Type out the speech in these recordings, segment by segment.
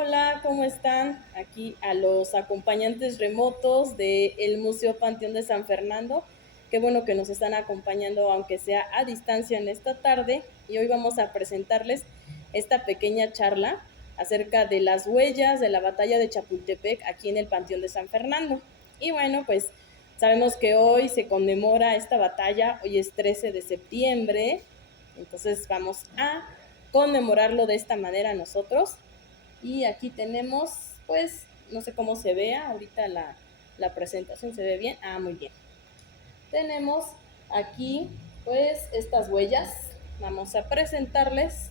Hola, ¿cómo están? Aquí a los acompañantes remotos del Museo Panteón de San Fernando. Qué bueno que nos están acompañando, aunque sea a distancia en esta tarde. Y hoy vamos a presentarles esta pequeña charla acerca de las huellas de la batalla de Chapultepec aquí en el Panteón de San Fernando. Y bueno, pues sabemos que hoy se conmemora esta batalla, hoy es 13 de septiembre, entonces vamos a conmemorarlo de esta manera nosotros. Y aquí tenemos, pues, no sé cómo se vea, ahorita la presentación se ve bien. Ah, muy bien. Tenemos aquí, pues, estas huellas. Vamos a presentarles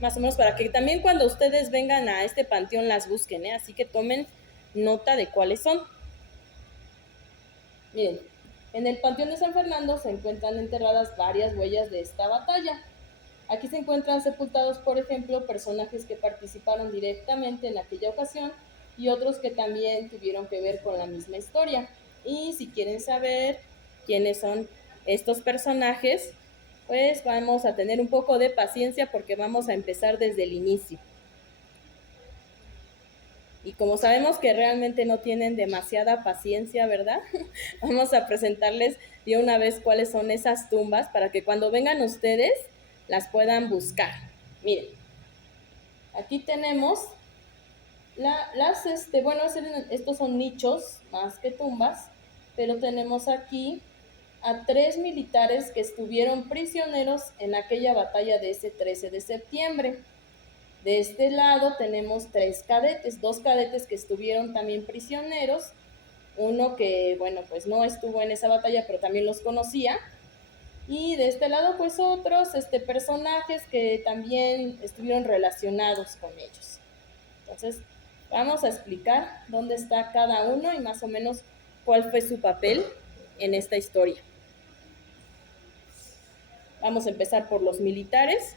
más o menos para que también cuando ustedes vengan a este panteón las busquen, ¿eh? Así que tomen nota de cuáles son. Miren, en el Panteón de San Fernando se encuentran enterradas varias huellas de esta batalla. Aquí se encuentran sepultados, por ejemplo, personajes que participaron directamente en aquella ocasión y otros que también tuvieron que ver con la misma historia. Y si quieren saber quiénes son estos personajes, pues vamos a tener un poco de paciencia porque vamos a empezar desde el inicio. Y como sabemos que realmente no tienen demasiada paciencia, ¿verdad? Vamos a presentarles de una vez cuáles son esas tumbas para que cuando vengan ustedes las puedan buscar. Miren, aquí tenemos bueno, estos son nichos más que tumbas, pero tenemos aquí a 3 militares que estuvieron prisioneros en aquella batalla de ese 13 de septiembre. De este lado tenemos 3 cadetes, 2 cadetes que estuvieron también prisioneros, uno que, bueno, pues no estuvo en esa batalla, pero también los conocía, y de este lado pues otros personajes que también estuvieron relacionados con ellos. Entonces vamos a explicar dónde está cada uno y más o menos cuál fue su papel en esta historia. Vamos a empezar por los militares.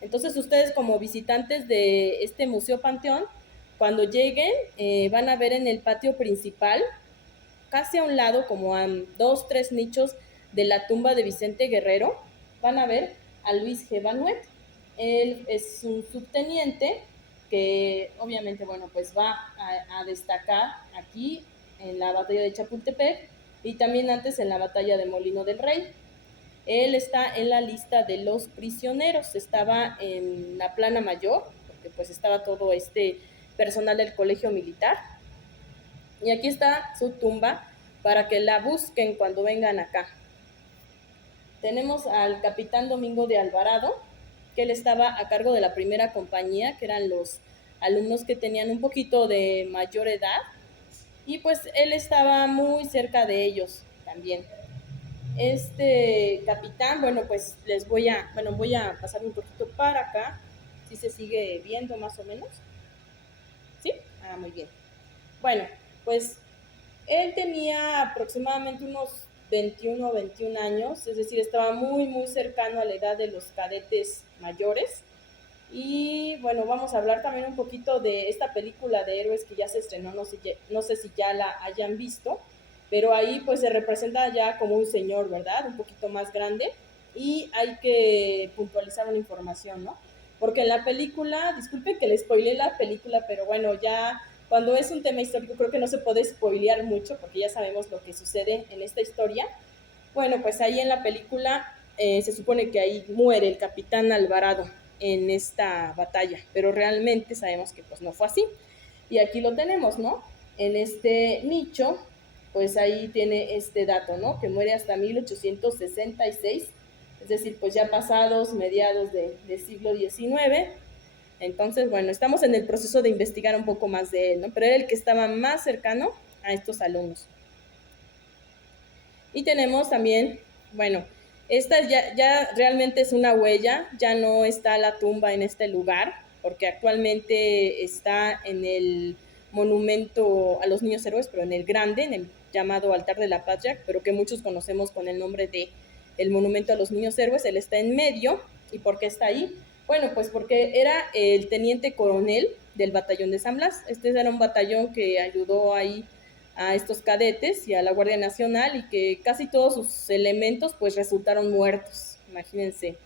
Entonces ustedes como visitantes de este Museo Panteón, cuando lleguen van a ver en el patio principal, casi a un lado, como a 2, 3 nichos de la tumba de Vicente Guerrero, van a ver a Luis G. Banuet. Él es un subteniente que obviamente, bueno, pues va a destacar aquí en la batalla de Chapultepec y también antes en la batalla de Molino del Rey. Él está en la lista de los prisioneros, estaba en la plana mayor, porque pues estaba todo este personal del colegio militar. Y aquí está su tumba para que la busquen cuando vengan acá. Tenemos al capitán Domingo de Alvarado, que él estaba a cargo de la primera compañía, que eran los alumnos que tenían un poquito de mayor edad, y pues él estaba muy cerca de ellos también. Este capitán, bueno, pues voy a pasar un poquito para acá, si se sigue viendo más o menos. ¿Sí? Ah, muy bien. Bueno, pues él tenía aproximadamente unos 21 o 21 años, es decir, estaba muy, muy cercano a la edad de los cadetes mayores. Y bueno, vamos a hablar también un poquito de esta película de héroes que ya se estrenó, no sé si ya la hayan visto, pero ahí pues se representa ya como un señor, ¿verdad? Un poquito más grande, y hay que puntualizar una información, ¿no? Porque en la película, disculpe que le spoileé la película, pero bueno, ya cuando es un tema histórico creo que no se puede spoilear mucho porque ya sabemos lo que sucede en esta historia. Bueno, pues ahí en la película se supone que ahí muere el capitán Alvarado en esta batalla, pero realmente sabemos que pues no fue así. Y aquí lo tenemos, ¿no? En este nicho, pues ahí tiene este dato, ¿no? Que muere hasta 1866, es decir, pues ya pasados mediados del siglo XIX. Entonces, bueno, estamos en el proceso de investigar un poco más de él, ¿no? Pero era el que estaba más cercano a estos alumnos. Y tenemos también, bueno, esta ya realmente es una huella, ya no está la tumba en este lugar, porque actualmente está en el monumento a los niños héroes, pero en el grande, en el llamado Altar de la Patria, pero que muchos conocemos con el nombre de el monumento a los niños héroes. Él está en medio. ¿Y por qué está ahí? Bueno, pues porque era el teniente coronel del batallón de San Blas. Este era un batallón que ayudó ahí a estos cadetes y a la Guardia Nacional, y que casi todos sus elementos pues resultaron muertos. Imagínense,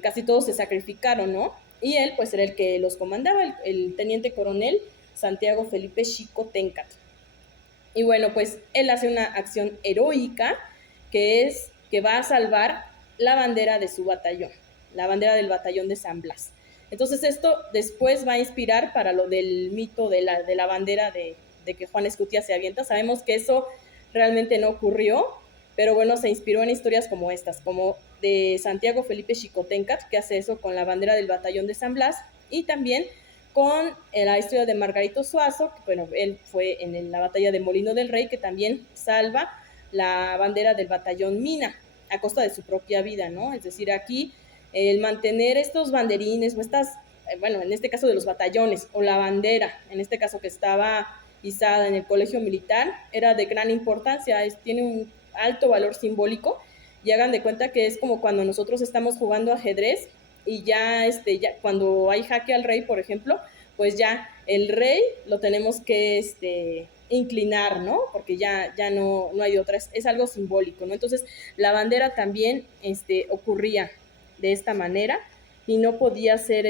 casi todos se sacrificaron, ¿no? y él pues era el que los comandaba, el teniente coronel Santiago Felipe Xicoténcatl. Y bueno, pues él hace una acción heroica que va a salvar la bandera de su batallón, la bandera del batallón de San Blas. Entonces esto después va a inspirar para lo del mito de la bandera de que Juan Escutia se avienta. Sabemos que eso realmente no ocurrió, pero bueno, se inspiró en historias como estas, como de Santiago Felipe Xicoténcatl, que hace eso con la bandera del batallón de San Blas, y también con la historia de Margarito Zuazo, que bueno, él fue en la batalla de Molino del Rey, que también salva la bandera del batallón Mina a costa de su propia vida, ¿no? Es decir, aquí el mantener estos banderines o estas, bueno, en este caso de los batallones, o la bandera, en este caso que estaba izada en el colegio militar, era de gran importancia, tiene un alto valor simbólico, y hagan de cuenta que es como cuando nosotros estamos jugando ajedrez y ya cuando hay jaque al rey, por ejemplo, pues ya el rey lo tenemos que inclinar, ¿no? Porque ya no hay otra, es algo simbólico, ¿no? Entonces la bandera también ocurría de esta manera y no podía ser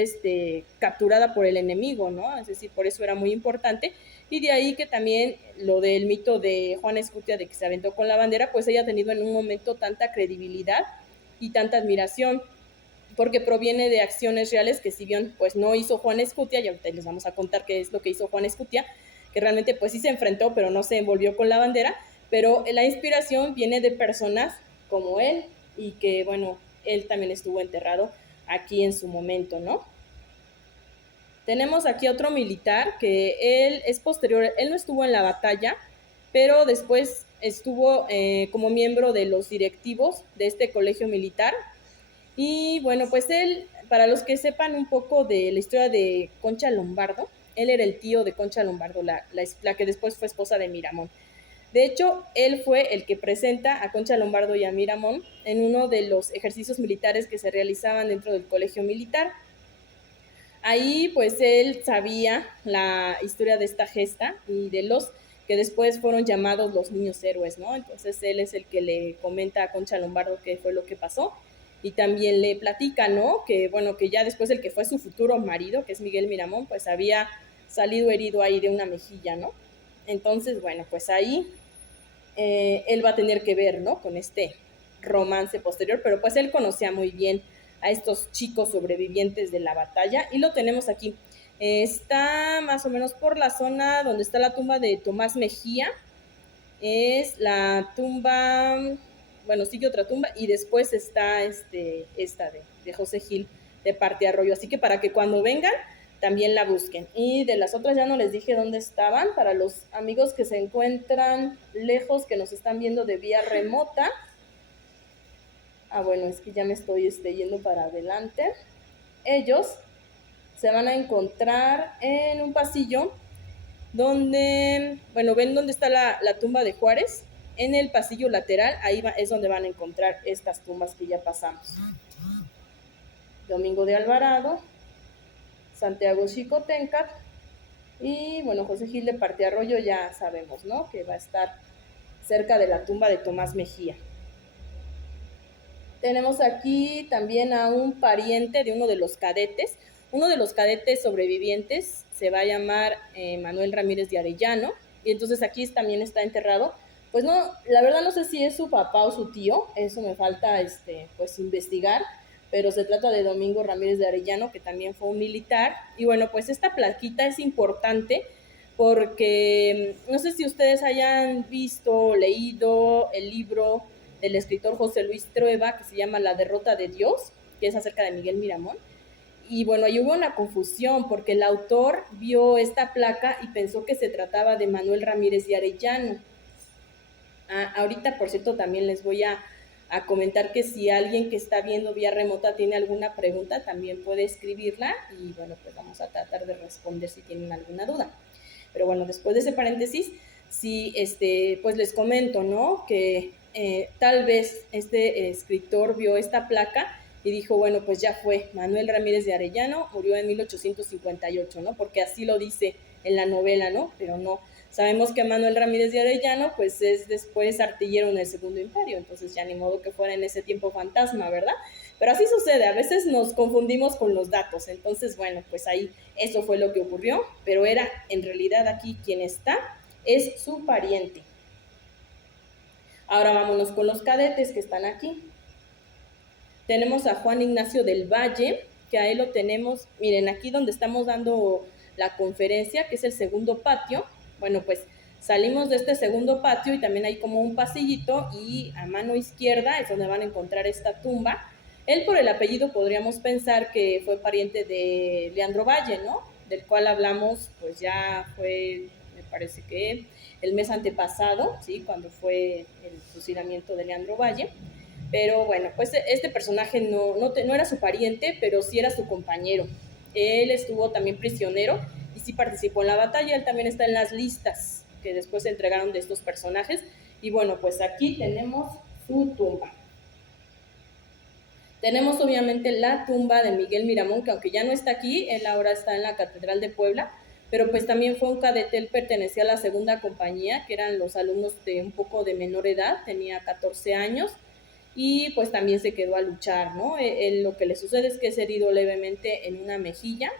capturada por el enemigo, ¿no? Es decir, por eso era muy importante, y de ahí que también lo del mito de Juana Escutia de que se aventó con la bandera, pues haya tenido en un momento tanta credibilidad y tanta admiración, porque proviene de acciones reales que si bien pues no hizo Juan Escutia, y ahorita les vamos a contar qué es lo que hizo Juan Escutia, que realmente pues sí se enfrentó, pero no se envolvió con la bandera, pero la inspiración viene de personas como él, y que bueno, él también estuvo enterrado aquí en su momento, ¿no? Tenemos aquí otro militar que él es posterior, él no estuvo en la batalla, pero después estuvo como miembro de los directivos de este colegio militar. Y bueno, pues él, para los que sepan un poco de la historia de Concha Lombardo, él era el tío de Concha Lombardo, la que después fue esposa de Miramón. De hecho, él fue el que presenta a Concha Lombardo y a Miramón en uno de los ejercicios militares que se realizaban dentro del colegio militar. Ahí pues él sabía la historia de esta gesta y de los que después fueron llamados los niños héroes, ¿no? Entonces él es el que le comenta a Concha Lombardo qué fue lo que pasó, y también le platica, ¿no? Que bueno, que ya después el que fue su futuro marido, que es Miguel Miramón, pues había salido herido ahí de una mejilla, ¿no? Entonces, bueno, pues ahí él va a tener que ver, ¿no? Con este romance posterior, pero pues él conocía muy bien a estos chicos sobrevivientes de la batalla, y lo tenemos aquí. Está más o menos por la zona donde está la tumba de Tomás Mejía, es la tumba, bueno, sigue otra tumba, y después está esta de José Gil de Partearroyo, así que para que cuando vengan también la busquen. Y de las otras ya no les dije dónde estaban, para los amigos que se encuentran lejos, que nos están viendo de vía remota. Bueno, es que ya me estoy yendo para adelante. Ellos se van a encontrar en un pasillo donde, bueno, ven dónde está la tumba de Juárez. En el pasillo lateral, ahí es donde van a encontrar estas tumbas que ya pasamos. Domingo de Alvarado, Santiago Xicoténcatl, y bueno, José Gil de Partearroyo ya sabemos, ¿no? Que va a estar cerca de la tumba de Tomás Mejía. Tenemos aquí también a un pariente de uno de los cadetes. Uno de los cadetes sobrevivientes se va a llamar Manuel Ramírez de Arellano, y entonces aquí también está enterrado. Pues no, la verdad no sé si es su papá o su tío, eso me falta pues investigar, pero se trata de Domingo Ramírez de Arellano, que también fue un militar. Y bueno, pues esta plaquita es importante porque no sé si ustedes hayan visto o leído el libro del escritor José Luis Trueba, que se llama La derrota de Dios, que es acerca de Miguel Miramón. Y bueno, ahí hubo una confusión porque el autor vio esta placa y pensó que se trataba de Manuel Ramírez de Arellano. Ahorita, por cierto, también les voy a comentar que si alguien que está viendo vía remota tiene alguna pregunta, también puede escribirla, y bueno, pues vamos a tratar de responder si tienen alguna duda. Pero bueno, después de ese paréntesis, sí, pues les comento, ¿no? Que tal vez este escritor vio esta placa y dijo, bueno, pues ya fue, Manuel Ramírez de Arellano murió en 1858, ¿no? Porque así lo dice en la novela, ¿no? Pero no, Sabemos que Manuel Ramírez de Arellano pues es después artillero en el Segundo Imperio, entonces ya ni modo que fuera en ese tiempo fantasma, ¿verdad? Pero así sucede, a veces nos confundimos con los datos, entonces bueno, pues ahí eso fue lo que ocurrió, pero era en realidad aquí quien está, es su pariente. Ahora vámonos con los cadetes que están aquí. Tenemos a Juan Ignacio del Valle, que ahí lo tenemos, miren, aquí donde estamos dando la conferencia, que es el segundo patio. Bueno, pues salimos de este segundo patio y también hay como un pasillito y a mano izquierda es donde van a encontrar esta tumba. Él por el apellido podríamos pensar que fue pariente de Leandro Valle, ¿no? Del cual hablamos, pues ya fue, me parece que el mes antepasado, ¿sí? Cuando fue el fusilamiento de Leandro Valle. Pero bueno, pues este personaje no era su pariente, pero sí era su compañero. Él estuvo también prisionero y sí participó en la batalla. Él también está en las listas que después se entregaron de estos personajes. Y bueno, pues aquí tenemos su tumba. Tenemos obviamente la tumba de Miguel Miramón, que aunque ya no está aquí, él ahora está en la Catedral de Puebla, pero pues también fue un cadete, él pertenecía a la segunda compañía, que eran los alumnos de un poco de menor edad, tenía 14 años, y pues también se quedó a luchar, ¿no? Él, lo que le sucede es que es herido levemente en una mejilla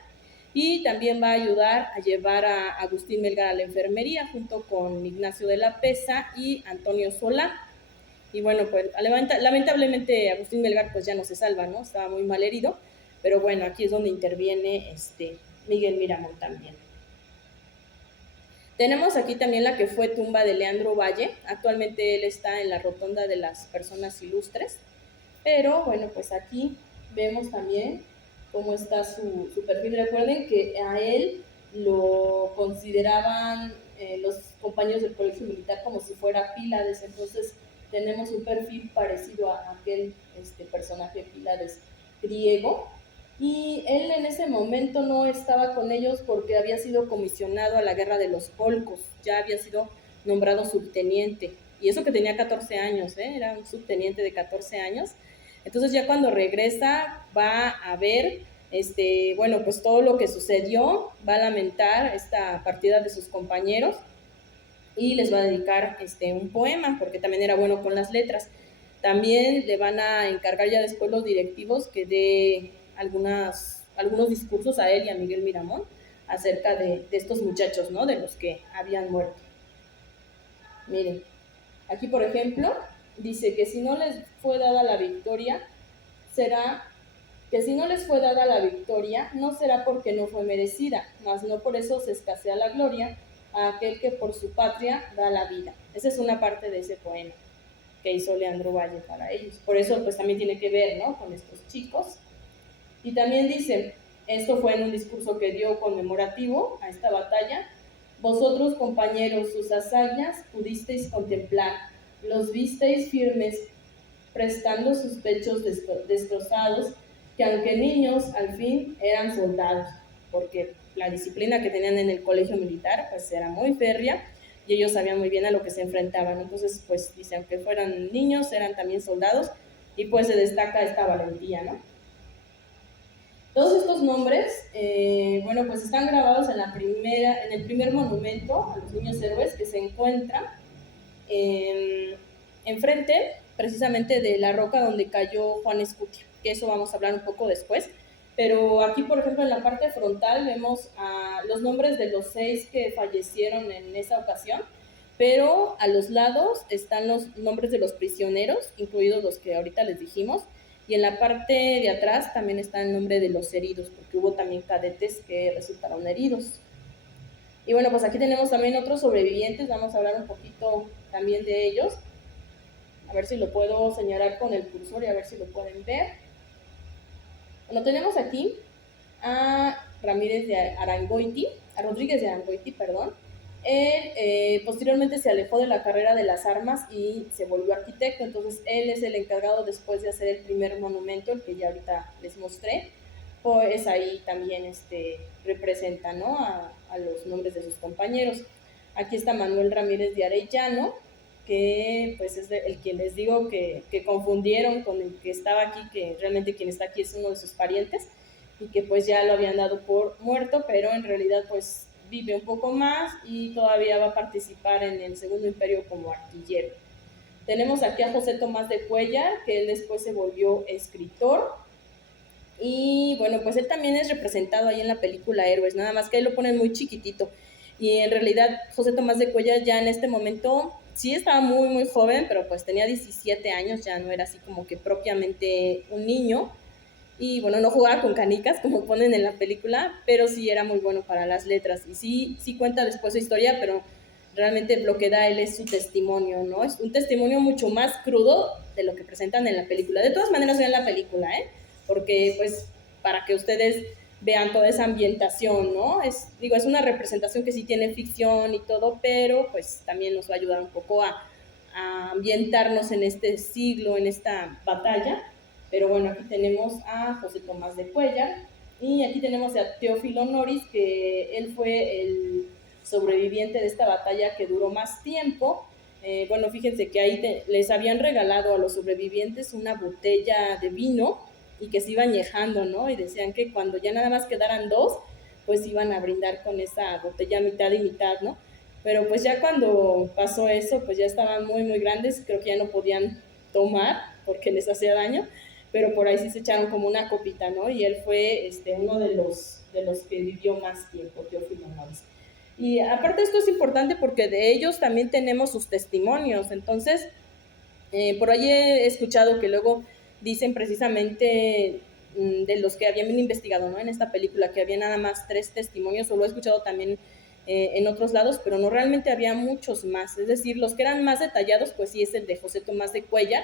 y también va a ayudar a llevar a Agustín Melgar a la enfermería junto con Ignacio de la Pesa y Antonio Solá. Y bueno, pues lamentablemente Agustín Melgar pues ya no se salva, ¿no? Estaba muy mal herido, pero bueno, aquí es donde interviene Miguel Miramón también. Tenemos aquí también la que fue tumba de Leandro Valle. Actualmente él está en la rotonda de las personas ilustres. Pero bueno, pues aquí vemos también cómo está su perfil. Recuerden que a él lo consideraban los compañeros del colegio militar como si fuera Pílades. Entonces tenemos un perfil parecido a aquel personaje Pílades griego. Y él en ese momento no estaba con ellos porque había sido comisionado a la guerra de los Volcos, ya había sido nombrado subteniente, y eso que tenía 14 años, era un subteniente de 14 años. Entonces ya cuando regresa va a ver, bueno, pues todo lo que sucedió, va a lamentar esta partida de sus compañeros y les va a dedicar un poema, porque también era bueno con las letras. También le van a encargar ya después los directivos que dé algunos discursos a él y a Miguel Miramón acerca de estos muchachos, ¿no? De los que habían muerto. Miren, aquí por ejemplo dice que si no les fue dada la victoria, no será porque no fue merecida, mas no por eso se escasea la gloria a aquel que por su patria da la vida. Esa es una parte de ese poema que hizo Leandro Valle para ellos. Por eso pues también tiene que ver, ¿no?, con estos chicos. Y también dice, esto fue en un discurso que dio conmemorativo a esta batalla: vosotros, compañeros, sus hazañas pudisteis contemplar, los visteis firmes, prestando sus pechos destrozados, que aunque niños, al fin eran soldados, porque la disciplina que tenían en el colegio militar pues era muy férrea y ellos sabían muy bien a lo que se enfrentaban. Entonces pues dice, aunque fueran niños, eran también soldados, y pues se destaca esta valentía, ¿no? Todos estos nombres, bueno, pues están grabados en el primer monumento a los niños héroes que se encuentra enfrente precisamente de la roca donde cayó Juan Escutia, que eso vamos a hablar un poco después. Pero aquí, por ejemplo, en la parte frontal vemos los nombres de los 6 que fallecieron en esa ocasión, pero a los lados están los nombres de los prisioneros, incluidos los que ahorita les dijimos, y en la parte de atrás también está el nombre de los heridos, porque hubo también cadetes que resultaron heridos. Y bueno, pues aquí tenemos también otros sobrevivientes, vamos a hablar un poquito también de ellos. A ver si lo puedo señalar con el cursor y a ver si lo pueden ver. Bueno, tenemos aquí a Rodríguez de Arangoiti, perdón. Él posteriormente se alejó de la carrera de las armas y se volvió arquitecto, entonces él es el encargado después de hacer el primer monumento, el que ya ahorita les mostré. Pues ahí también representa, ¿no?, a los nombres de sus compañeros. Aquí está Manuel Ramírez de Arellano, que pues es el quien les digo que confundieron con el que estaba aquí, que realmente quien está aquí es uno de sus parientes y que pues ya lo habían dado por muerto, pero en realidad pues vive un poco más y todavía va a participar en el Segundo Imperio como artillero. Tenemos aquí a José Tomás de Cuéllar, que él después se volvió escritor. Y bueno, pues él también es representado ahí en la película Héroes, nada más que ahí lo ponen muy chiquitito. Y en realidad José Tomás de Cuéllar ya en este momento sí estaba muy, muy joven, pero pues tenía 17 años, ya no era así como que propiamente un niño. Y bueno, no jugaba con canicas como ponen en la película, pero sí era muy bueno para las letras. Y sí cuenta después su historia, pero realmente lo que da él es su testimonio, ¿no? Es un testimonio mucho más crudo de lo que presentan en la película. De todas maneras vean la película, ¿eh? Porque pues para que ustedes vean toda esa ambientación, ¿no? Es una representación que sí tiene ficción y todo, pero pues también nos va a ayudar un poco a ambientarnos en este siglo, en esta batalla. Pero bueno, aquí tenemos a José Tomás de Cuéllar y aquí tenemos a Teófilo Noris, que él fue el sobreviviente de esta batalla que duró más tiempo. Bueno, fíjense que ahí les habían regalado a los sobrevivientes una botella de vino y que se iban añejando, ¿no? Y decían que cuando ya nada más quedaran dos, pues iban a brindar con esa botella mitad y mitad, ¿no? Pero pues ya cuando pasó eso, pues ya estaban muy, muy grandes, creo que ya no podían tomar porque les hacía daño, pero por ahí sí se echaron como una copita, ¿no? Y él fue uno de los que vivió más tiempo, Teófilo Noris. Y aparte esto es importante porque de ellos también tenemos sus testimonios, entonces por ahí he escuchado que luego dicen precisamente de los que habían investigado, ¿no? En esta película, que había nada más 3 testimonios, o lo he escuchado también en otros lados, pero no, realmente había muchos más. Es decir, los que eran más detallados, pues sí es el de José Tomás de Cuéllar,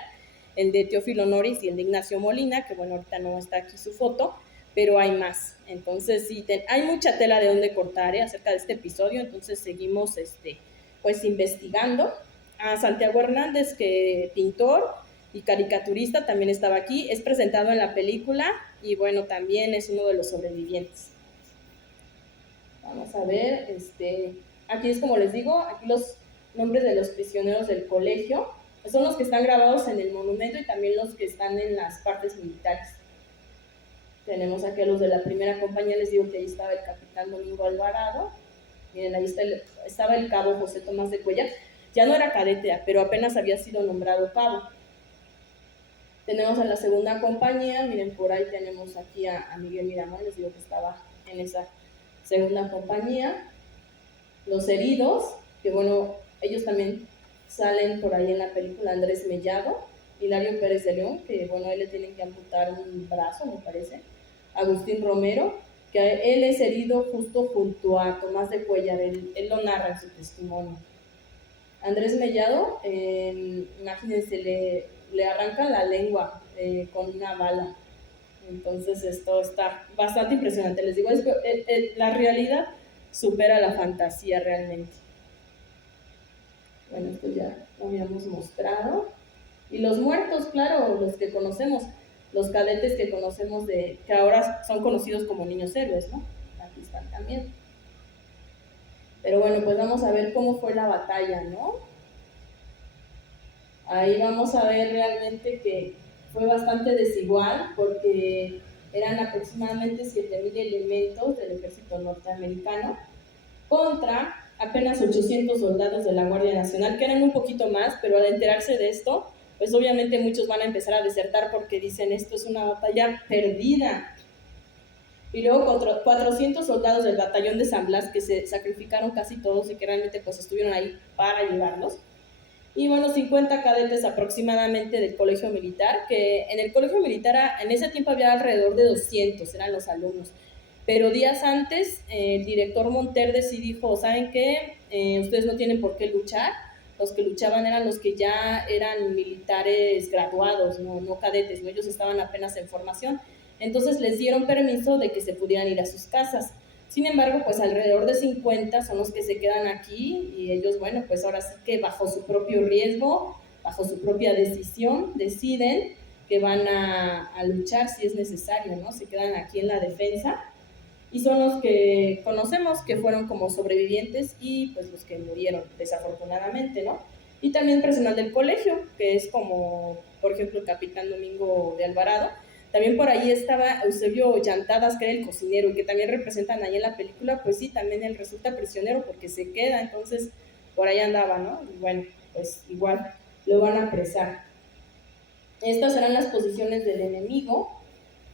el de Teófilo Noris y el de Ignacio Molina, que bueno, ahorita no está aquí su foto, pero hay más. Entonces sí, hay mucha tela de donde cortar acerca de este episodio, entonces seguimos pues investigando. A Santiago Hernández, que pintor y caricaturista, también estaba aquí, es presentado en la película y bueno, también es uno de los sobrevivientes. Vamos a ver, aquí es como les digo, aquí los nombres de los prisioneros del colegio, son los que están grabados en el monumento y también los que están en las partes militares. Tenemos aquí a los de la primera compañía, les digo que ahí estaba el capitán Domingo Alvarado, miren, ahí estaba el cabo José Tomás de Cuéllar, ya no era cadete, pero apenas había sido nombrado cabo. Tenemos a la segunda compañía, miren, por ahí tenemos aquí a Miguel Miramón, les digo que estaba en esa segunda compañía. Los heridos, que bueno, ellos también salen por ahí en la película. Andrés Mellado, Hilario Pérez de León, que bueno, a él le tienen que amputar un brazo, me parece. Agustín Romero, que él es herido justo junto a Tomás de Cuéllar, él lo narra en su testimonio. Andrés Mellado, imagínense, le arrancan la lengua con una bala. Entonces esto está bastante impresionante. Les digo, la realidad supera la fantasía realmente. Bueno, esto ya lo habíamos mostrado. Y los muertos, claro, los que conocemos, los cadetes que conocemos, que ahora son conocidos como niños héroes, ¿no? Aquí están también. Pero bueno, pues vamos a ver cómo fue la batalla, ¿no? Ahí vamos a ver realmente que fue bastante desigual porque eran aproximadamente 7,000 elementos del ejército norteamericano contra apenas 800 soldados de la Guardia Nacional, que eran un poquito más, pero al enterarse de esto, pues obviamente muchos van a empezar a desertar porque dicen, esto es una batalla perdida. Y luego 400 soldados del batallón de San Blas, que se sacrificaron casi todos y que realmente pues estuvieron ahí para ayudarlos. Y bueno, 50 cadetes aproximadamente del colegio militar, que en el colegio militar en ese tiempo había alrededor de 200, eran los alumnos. Pero días antes, el director Monterde sí dijo, ¿saben qué? Ustedes no tienen por qué luchar. Los que luchaban eran los que ya eran militares graduados, no cadetes, ¿no? Ellos estaban apenas en formación. Entonces les dieron permiso de que se pudieran ir a sus casas. Sin embargo, pues alrededor de 50 son los que se quedan aquí y ellos, bueno, pues ahora sí que bajo su propio riesgo, bajo su propia decisión, deciden que van a luchar si es necesario, ¿no? Se quedan aquí en la defensa y son los que conocemos que fueron como sobrevivientes y pues los que murieron desafortunadamente, ¿no? Y también personal del colegio, que es como, por ejemplo, el capitán Domingo de Alvarado, También por ahí estaba Eusebio Llantadas, que era el cocinero, y que también representan ahí en la película, pues sí, también él resulta prisionero porque se queda, entonces por ahí andaba, ¿no? Y bueno, pues igual lo van a apresar. Estas serán las posiciones del enemigo.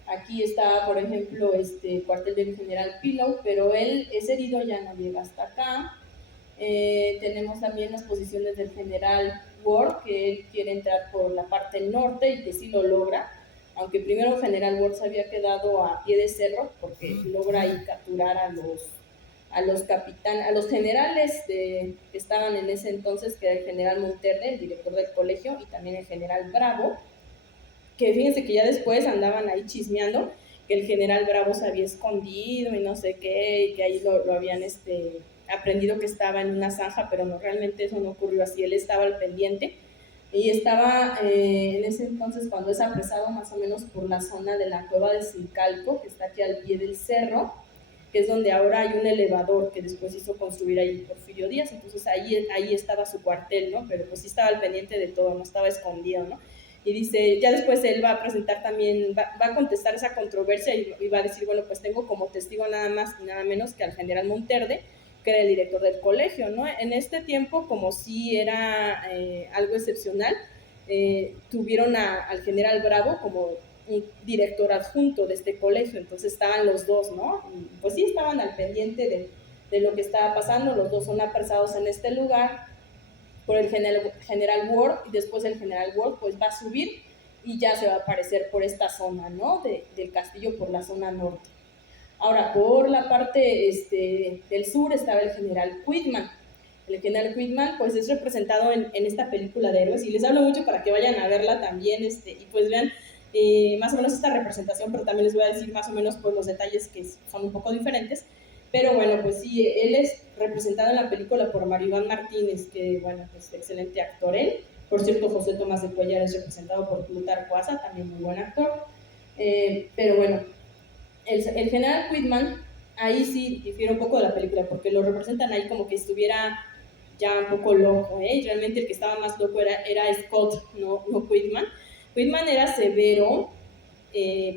Aquí está, por ejemplo, el cuartel del general Pillow, pero él es herido, ya no llega hasta acá. Tenemos también las posiciones del general Ward, que él quiere entrar por la parte norte y que sí lo logra, aunque primero el general Ward se había quedado a pie de cerro porque logra ahí capturar a los generales que estaban en ese entonces, que era el general Monterde, el director del colegio, y también el general Bravo, que fíjense que ya después andaban ahí chismeando que el general Bravo se había escondido y no sé qué, y que ahí lo habían aprendido que estaba en una zanja, pero no, realmente eso no ocurrió así, él estaba al pendiente y estaba en ese entonces cuando es apresado más o menos por la zona de la cueva de Sincalco, que está aquí al pie del cerro, que es donde ahora hay un elevador que después hizo construir ahí Porfirio Díaz, entonces ahí estaba su cuartel, ¿no? Pero pues sí estaba al pendiente de todo, no estaba escondido, ¿no? Y dice, ya después él va a presentar también, va a contestar esa controversia y va a decir, bueno, pues tengo como testigo nada más y nada menos que al general Monterde, que era el director del colegio, ¿no? En este tiempo, como si era algo excepcional, tuvieron al general Bravo como un director adjunto de este colegio, entonces estaban los dos, ¿no? Y pues sí, estaban al pendiente de lo que estaba pasando, los dos son apresados en este lugar por el general Ward, y después el general Ward pues va a subir y ya se va a aparecer por esta zona, ¿no? Del castillo, por la zona norte. Ahora, por la parte del sur estaba el general Quitman. El general Quitman pues es representado en esta película de héroes, y les hablo mucho para que vayan a verla también y pues vean más o menos esta representación, pero también les voy a decir más o menos pues los detalles que son un poco diferentes. Pero bueno, pues sí, él es representado en la película por Mario Iván Martínez, que bueno, pues excelente actor él. Por cierto, José Tomás de Cuellar es representado por Plutarco Asa, también muy buen actor. Pero bueno, el general Quitman, ahí sí difiere un poco de la película, porque lo representan ahí como que estuviera ya un poco loco, ¿eh? Realmente el que estaba más loco era Scott, no Quitman. Quitman era severo,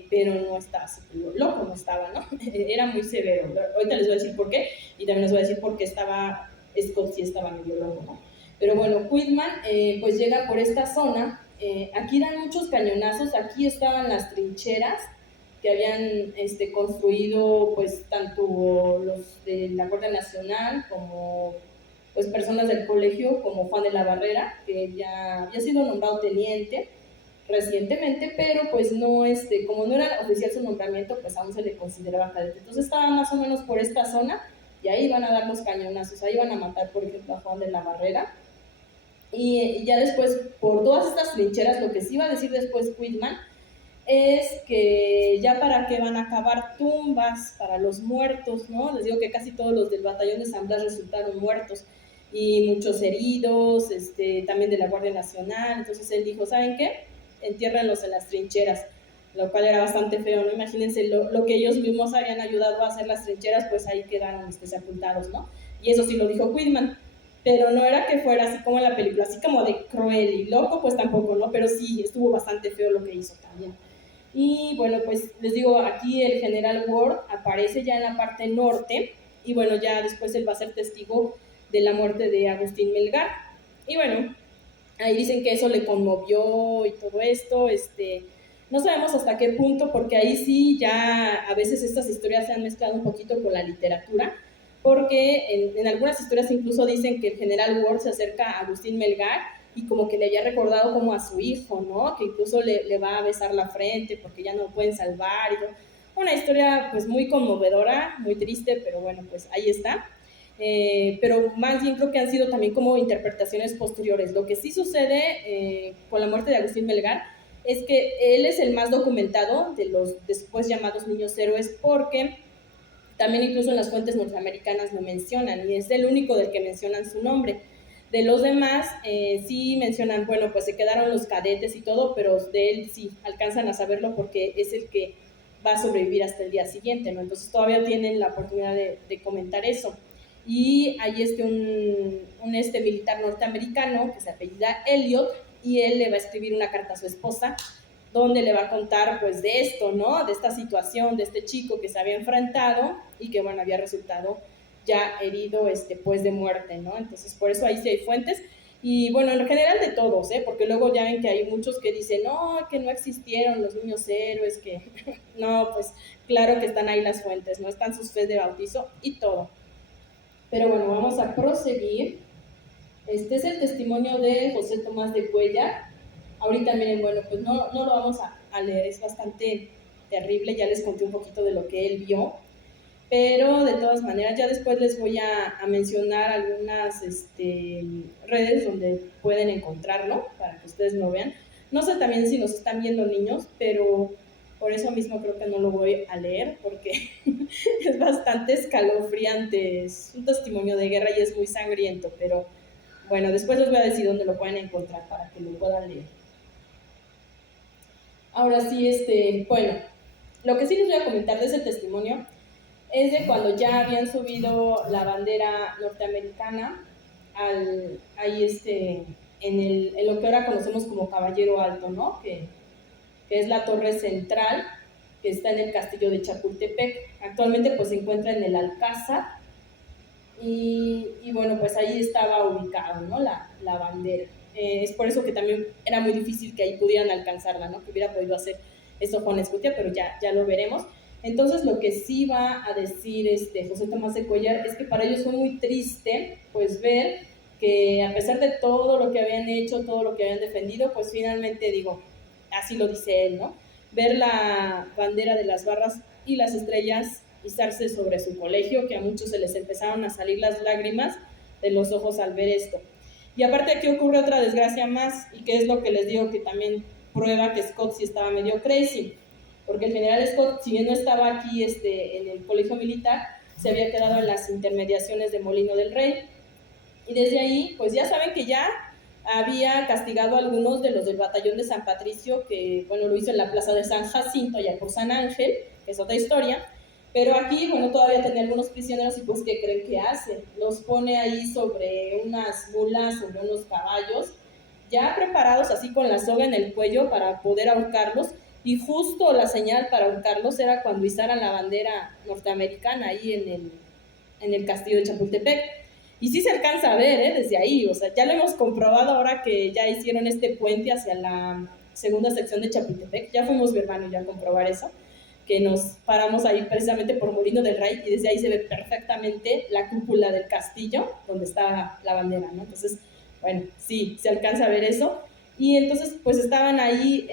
pero no estaba loco, no estaba, ¿no? Era muy severo. Ahorita les voy a decir por qué, y también les voy a decir por qué Scott sí estaba medio loco, ¿no? Pero bueno, Quitman pues llega por esta zona, aquí dan muchos cañonazos, aquí estaban las trincheras que habían construido pues tanto los de la Guardia Nacional como pues personas del colegio, como Juan de la Barrera, que ya había sido nombrado teniente recientemente, pero pues no, como no era oficial su nombramiento, pues aún se le consideraba cadete. Entonces estaban más o menos por esta zona y ahí van a dar los cañonazos, ahí van a matar, por ejemplo, a Juan de la Barrera. Y ya después, por todas estas trincheras, lo que sí iba a decir después Quitman es que ya para qué van a cavar tumbas para los muertos, ¿no? Les digo que casi todos los del batallón de San Blas resultaron muertos y muchos heridos, también de la Guardia Nacional. Entonces él dijo, ¿saben qué? Entiérrenlos en las trincheras, lo cual era bastante feo, ¿no? Imagínense lo que ellos mismos habían ayudado a hacer las trincheras, pues ahí quedaron sepultados, ¿no? Y eso sí lo dijo Quitman, pero no era que fuera así como en la película, así como de cruel y loco, pues tampoco, ¿no? Pero sí, estuvo bastante feo lo que hizo también. Y bueno, pues les digo, aquí el general Ward aparece ya en la parte norte, y bueno, ya después él va a ser testigo de la muerte de Agustín Melgar. Y bueno, ahí dicen que eso le conmovió y todo esto, no sabemos hasta qué punto, porque ahí sí ya a veces estas historias se han mezclado un poquito con la literatura, porque en algunas historias incluso dicen que el general Ward se acerca a Agustín Melgar y como que le había recordado como a su hijo, ¿no? Que incluso le va a besar la frente porque ya no lo pueden salvar. Una historia pues muy conmovedora, muy triste, pero bueno, pues ahí está. Pero más bien creo que han sido también como interpretaciones posteriores. Lo que sí sucede con la muerte de Agustín Melgar es que él es el más documentado de los después llamados niños héroes, porque también incluso en las fuentes norteamericanas lo mencionan, y es el único del que mencionan su nombre. De los demás, sí mencionan, bueno, pues se quedaron los cadetes y todo, pero de él sí alcanzan a saberlo porque es el que va a sobrevivir hasta el día siguiente, ¿no? Entonces todavía tienen la oportunidad de comentar eso. Y hay un militar norteamericano que se apellida Elliot, y él le va a escribir una carta a su esposa donde le va a contar pues de esto, ¿no? De esta situación, de este chico que se había enfrentado y que, bueno, había resultado ya herido, pues de muerte, ¿no? Entonces, por eso ahí sí hay fuentes. Y bueno, en general de todos, porque luego ya ven que hay muchos que dicen, no, que no existieron los niños héroes, que no, pues claro que están ahí las fuentes, ¿no? Están sus fes de bautizo y todo. Pero bueno, vamos a proseguir. Este es el testimonio de José Tomás de Cuellar. Ahorita miren, bueno, pues no lo vamos a leer, es bastante terrible, ya les conté un poquito de lo que él vio, pero de todas maneras ya después les voy a mencionar algunas redes donde pueden encontrarlo para que ustedes lo vean. No sé también si nos están viendo niños, pero por eso mismo creo que no lo voy a leer porque es bastante escalofriante, es un testimonio de guerra y es muy sangriento, pero bueno, después les voy a decir dónde lo pueden encontrar para que lo puedan leer. Ahora sí, bueno, lo que sí les voy a comentar de ese testimonio es de cuando ya habían subido la bandera norteamericana ahí en lo que ahora conocemos como Caballero Alto, ¿no? Que es la torre central que está en el castillo de Chapultepec. Actualmente pues se encuentra en el Alcázar y bueno, pues ahí estaba ubicado, ¿no? La bandera. Es por eso que también era muy difícil que ahí pudieran alcanzarla, ¿no? Que hubiera podido hacer eso Juan Escutia, pero ya lo veremos. Entonces lo que sí va a decir José Tomás de Cuellar es que para ellos fue muy triste pues ver que a pesar de todo lo que habían hecho, todo lo que habían defendido, pues finalmente digo, así lo dice él, ¿no? Ver la bandera de las barras y las estrellas izarse sobre su colegio, que a muchos se les empezaron a salir las lágrimas de los ojos al ver esto. Y aparte aquí ocurre otra desgracia más, y que es lo que les digo que también prueba que Scott sí estaba medio crazy, porque el general Scott, si bien no estaba aquí en el colegio militar, se había quedado en las intermediaciones de Molino del Rey, y desde ahí, pues ya saben que ya había castigado a algunos de los del batallón de San Patricio, que bueno, lo hizo en la plaza de San Jacinto, allá por San Ángel, que es otra historia, pero aquí, bueno, todavía tenía algunos prisioneros y pues, ¿qué creen que hace? Los pone ahí sobre unas mulas, sobre unos caballos, ya preparados así con la soga en el cuello para poder ahorcarlos, y justo la señal para ahorcarlos era cuando izaran la bandera norteamericana ahí en el castillo de Chapultepec. Y sí se alcanza a ver, desde ahí, o sea, ya lo hemos comprobado ahora que ya hicieron este puente hacia la segunda sección de Chapultepec, ya fuimos mi hermano ya a comprobar eso, que nos paramos ahí precisamente por Molino del Rey y desde ahí se ve perfectamente la cúpula del castillo donde está la bandera, ¿no? Entonces, bueno, sí, se alcanza a ver eso. Y entonces, pues estaban ahí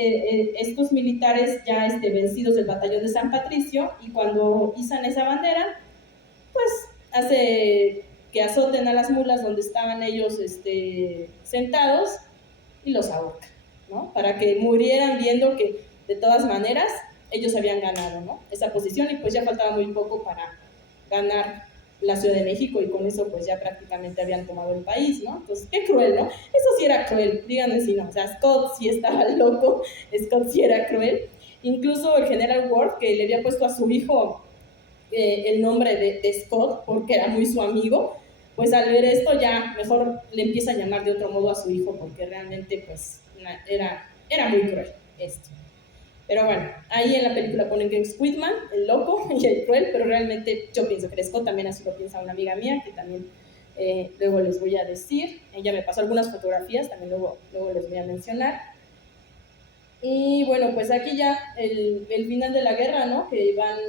estos militares ya vencidos del batallón de San Patricio y cuando izan esa bandera, pues hace que azoten a las mulas donde estaban ellos sentados y los ahorca, ¿no? Para que murieran viendo que de todas maneras ellos habían ganado, ¿no? Esa posición y pues ya faltaba muy poco para ganar la Ciudad de México y con eso pues ya prácticamente habían tomado el país, ¿no? Entonces, qué cruel, ¿no? Eso sí era cruel, díganme si no, o sea, Scott sí estaba loco, Scott sí era cruel. Incluso el general Worth, que le había puesto a su hijo el nombre de Scott porque era muy su amigo, pues al ver esto ya mejor le empieza a llamar de otro modo a su hijo porque realmente pues era muy cruel esto. Pero bueno, ahí en la película ponen que es Whitman, el loco y el cruel, pero realmente yo pienso que Scott también así lo piensa una amiga mía, que también luego les voy a decir. Ella me pasó algunas fotografías, también luego les voy a mencionar. Y bueno, pues aquí ya el final de la guerra, ¿no? Que iban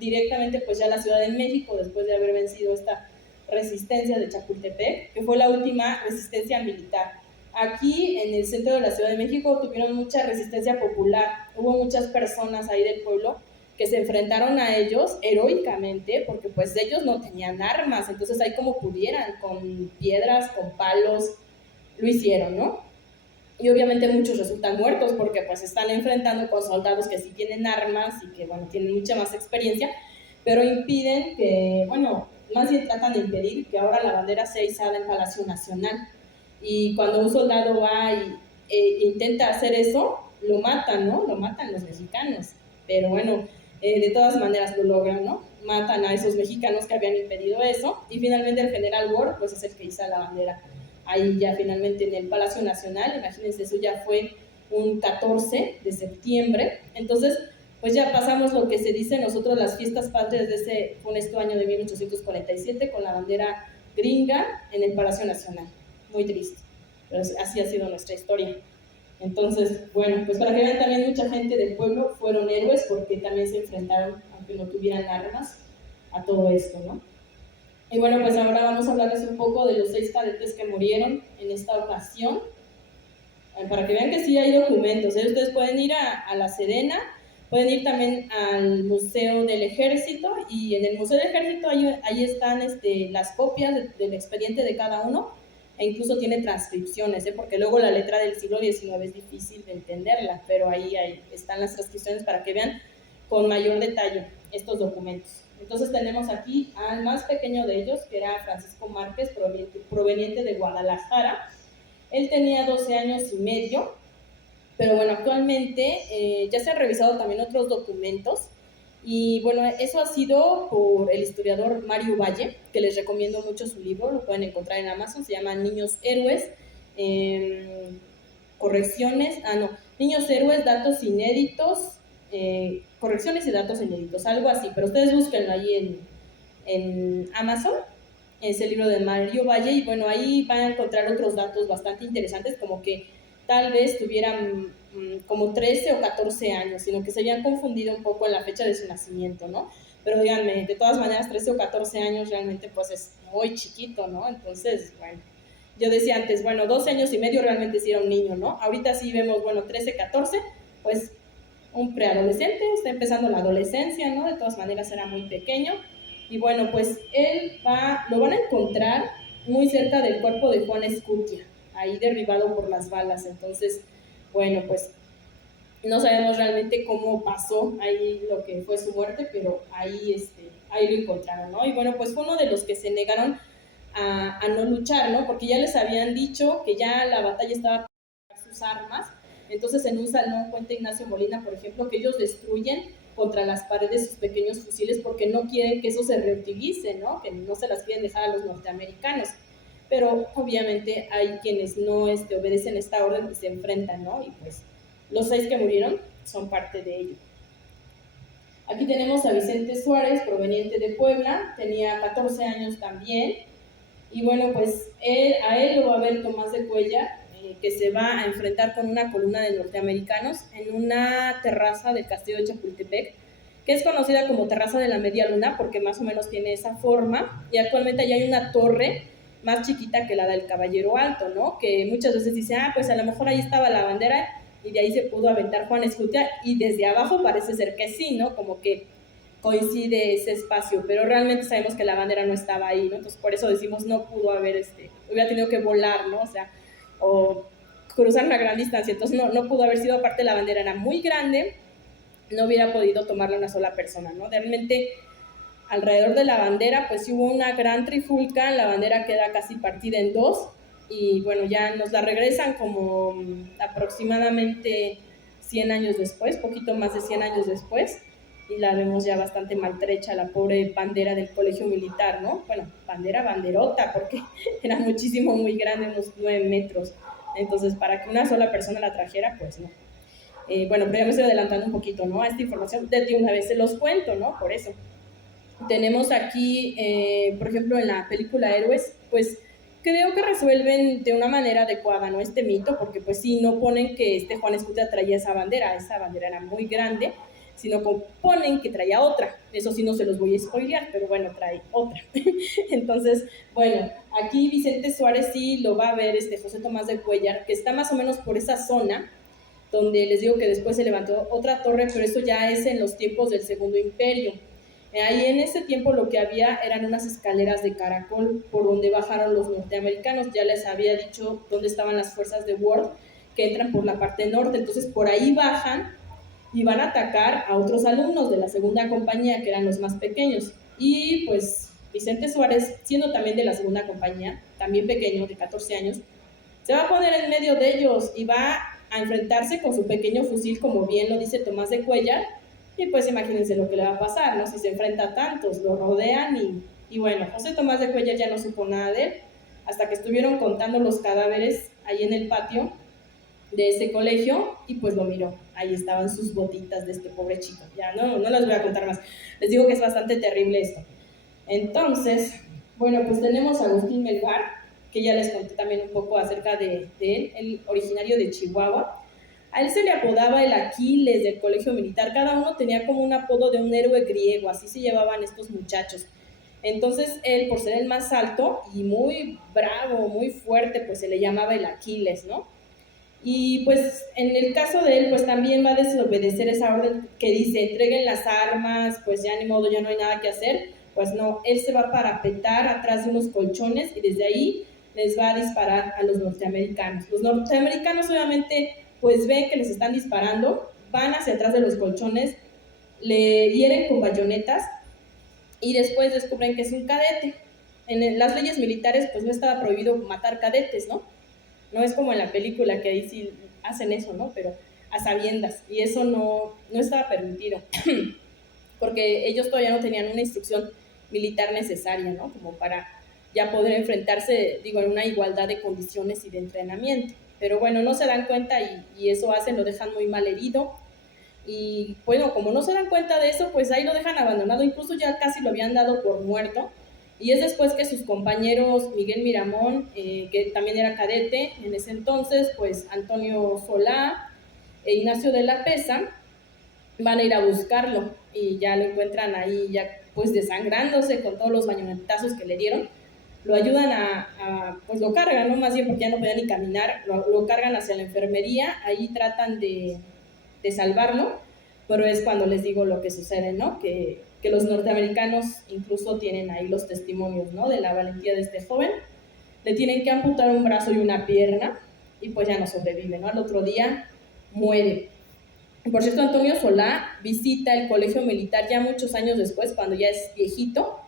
directamente pues ya a la Ciudad de México después de haber vencido esta resistencia de Chapultepec, que fue la última resistencia militar. Aquí en el centro de la Ciudad de México tuvieron mucha resistencia popular, hubo muchas personas ahí del pueblo que se enfrentaron a ellos heroicamente, porque pues ellos no tenían armas, entonces ahí como pudieran, con piedras, con palos, lo hicieron, ¿no? Y obviamente muchos resultan muertos porque pues se están enfrentando con soldados que sí tienen armas y que bueno, tienen mucha más experiencia, pero impiden que, bueno, más bien tratan de impedir que ahora la bandera sea izada en Palacio Nacional. Y cuando un soldado va y intenta hacer eso, lo matan, ¿no? Lo matan los mexicanos. Pero bueno, de todas maneras lo logran, ¿no? Matan a esos mexicanos que habían impedido eso y finalmente el general Worth pues es el que iza la bandera ahí ya finalmente en el Palacio Nacional. Imagínense, eso ya fue un 14 de septiembre. Entonces, pues ya pasamos lo que se dice nosotros las fiestas patrias de ese funesto año de 1847 con la bandera gringa en el Palacio Nacional. Muy triste, pero así ha sido nuestra historia. Entonces, bueno, pues para que vean también mucha gente del pueblo fueron héroes porque también se enfrentaron, aunque no tuvieran armas, a todo esto, ¿no? Y bueno, pues ahora vamos a hablarles un poco de los 6 cadetes que murieron en esta ocasión, para que vean que sí hay documentos, ¿eh? Ustedes pueden ir a La Serena, pueden ir también al Museo del Ejército, y en el Museo del Ejército ahí están las copias del expediente de cada uno, e incluso tiene transcripciones, ¿eh? Porque luego la letra del siglo XIX es difícil de entenderla, pero ahí están las transcripciones para que vean con mayor detalle estos documentos. Entonces tenemos aquí al más pequeño de ellos, que era Francisco Márquez, proveniente de Guadalajara. Él tenía 12 años y medio, pero bueno, actualmente ya se han revisado también otros documentos, y bueno, eso ha sido por el historiador Mario Valle, que les recomiendo mucho su libro, lo pueden encontrar en Amazon, se llama Niños Héroes, Niños Héroes, datos inéditos, correcciones y datos inéditos, algo así, pero ustedes búsquenlo ahí en Amazon, ese libro de Mario Valle, y bueno, ahí van a encontrar otros datos bastante interesantes, como que tal vez tuvieran como 13 o 14 años, sino que se habían confundido un poco en la fecha de su nacimiento, ¿no? Pero díganme, de todas maneras, 13 o 14 años realmente pues es muy chiquito, ¿no? Entonces, bueno, yo decía antes, bueno, 12 años y medio realmente sí era un niño, ¿no? Ahorita sí vemos, bueno, 13, 14, pues un preadolescente, está empezando la adolescencia, ¿no? De todas maneras era muy pequeño. Y bueno, pues lo van a encontrar muy cerca del cuerpo de Juan Escutia, ahí derribado por las balas. Entonces, bueno, pues no sabemos realmente cómo pasó ahí lo que fue su muerte, pero ahí lo encontraron, ¿no? Y bueno, pues fue uno de los que se negaron a no luchar, ¿no? Porque ya les habían dicho que ya la batalla estaba con sus armas. Entonces en un salón cuenta Ignacio Molina, por ejemplo, que ellos destruyen contra las paredes sus pequeños fusiles porque no quieren que eso se reutilice, ¿no? Que no se las quieren dejar a los norteamericanos. Pero obviamente hay quienes no obedecen esta orden y se enfrentan, ¿no? Y pues los 6 que murieron son parte de ello. Aquí tenemos a Vicente Suárez, proveniente de Puebla, tenía 14 años también, y bueno, pues a él lo va a ver Tomás de Cuellar, que se va a enfrentar con una columna de norteamericanos en una terraza del castillo de Chapultepec, que es conocida como Terraza de la Media Luna porque más o menos tiene esa forma, y actualmente allá hay una torre más chiquita que la del Caballero Alto, ¿no? Que muchas veces dice, pues a lo mejor ahí estaba la bandera y de ahí se pudo aventar Juan Escutia, y desde abajo parece ser que sí, ¿no? Como que coincide ese espacio, pero realmente sabemos que la bandera no estaba ahí, ¿no? Entonces por eso decimos no pudo haber, hubiera tenido que volar, ¿no? O sea, o cruzar una gran distancia, entonces no pudo haber sido, aparte la bandera era muy grande, no hubiera podido tomarla una sola persona, ¿no? Realmente alrededor de la bandera pues hubo una gran trifulca, la bandera queda casi partida en 2, y bueno, ya nos la regresan como aproximadamente 100 años después, poquito más de 100 años después, y la vemos ya bastante maltrecha, la pobre bandera del colegio militar, ¿no? Bueno, banderota, porque era muchísimo, muy grande, unos 9 metros, entonces para que una sola persona la trajera, pues no. Bueno, pero ya me estoy adelantando un poquito, ¿no? A esta información de una vez se los cuento, ¿no? Por eso. Tenemos aquí, por ejemplo, en la película Héroes, pues creo que resuelven de una manera adecuada, ¿no? Este mito, porque pues sí, no ponen que Juan Escutia traía esa bandera era muy grande, sino que ponen que traía otra. Eso sí no se los voy a spoilear, pero bueno, trae otra. Entonces, bueno, aquí Vicente Suárez sí lo va a ver José Tomás de Cuellar, que está más o menos por esa zona, donde les digo que después se levantó otra torre, pero eso ya es en los tiempos del Segundo Imperio. Ahí en ese tiempo lo que había eran unas escaleras de caracol por donde bajaron los norteamericanos. Ya les había dicho dónde estaban las fuerzas de Ward, que entran por la parte norte, entonces por ahí bajan y van a atacar a otros alumnos de la segunda compañía, que eran los más pequeños. Y pues Vicente Suárez, siendo también de la segunda compañía, también pequeño, de 14 años, se va a poner en medio de ellos y va a enfrentarse con su pequeño fusil, como bien lo dice Tomás de Cuellar, y pues imagínense lo que le va a pasar, ¿no? Si se enfrenta a tantos, lo rodean y bueno, José Tomás de Cuellar ya no supo nada de él, hasta que estuvieron contando los cadáveres ahí en el patio, de ese colegio y pues lo miró. Ahí estaban sus botitas de este pobre chico. Ya no les voy a contar más. Les digo que es bastante terrible esto. Entonces, bueno, pues tenemos a Agustín Melgar, que ya les conté también un poco acerca de él, el originario de Chihuahua. A él se le apodaba el Aquiles del colegio militar. Cada uno tenía como un apodo de un héroe griego, así se llevaban estos muchachos. Entonces él, por ser el más alto y muy bravo, muy fuerte, pues se le llamaba el Aquiles, ¿no? Y pues en el caso de él, pues también va a desobedecer esa orden que dice, entreguen las armas, pues ya ni modo, ya no hay nada que hacer. Pues no, él se va a parapetar atrás de unos colchones y desde ahí les va a disparar a los norteamericanos. Los norteamericanos obviamente pues ven que les están disparando, van hacia atrás de los colchones, le hieren con bayonetas y después descubren que es un cadete. En las leyes militares pues no estaba prohibido matar cadetes, ¿no? No es como en la película que ahí sí hacen eso, ¿no? Pero a sabiendas. Y eso no estaba permitido. Porque ellos todavía no tenían una instrucción militar necesaria, ¿no? Como para ya poder enfrentarse, digo, en una igualdad de condiciones y de entrenamiento. Pero bueno, no se dan cuenta y eso hacen, lo dejan muy mal herido. Y bueno, como no se dan cuenta de eso, pues ahí lo dejan abandonado, incluso ya casi lo habían dado por muerto. Y es después que sus compañeros Miguel Miramón, que también era cadete en ese entonces, pues Antonio Solá e Ignacio de la Pesa, van a ir a buscarlo y ya lo encuentran ahí ya pues desangrándose con todos los bañonetazos que le dieron. Lo ayudan pues lo cargan, ¿no? Más bien porque ya no podía ni caminar, lo cargan hacia la enfermería, ahí tratan de salvarlo, pero es cuando les digo lo que sucede, ¿no? Que los norteamericanos incluso tienen ahí los testimonios, ¿no? De la valentía de este joven. Le tienen que amputar un brazo y una pierna y pues ya no sobrevive, ¿no? Al otro día muere. Por cierto, Antonio Solá visita el colegio militar ya muchos años después, cuando ya es viejito,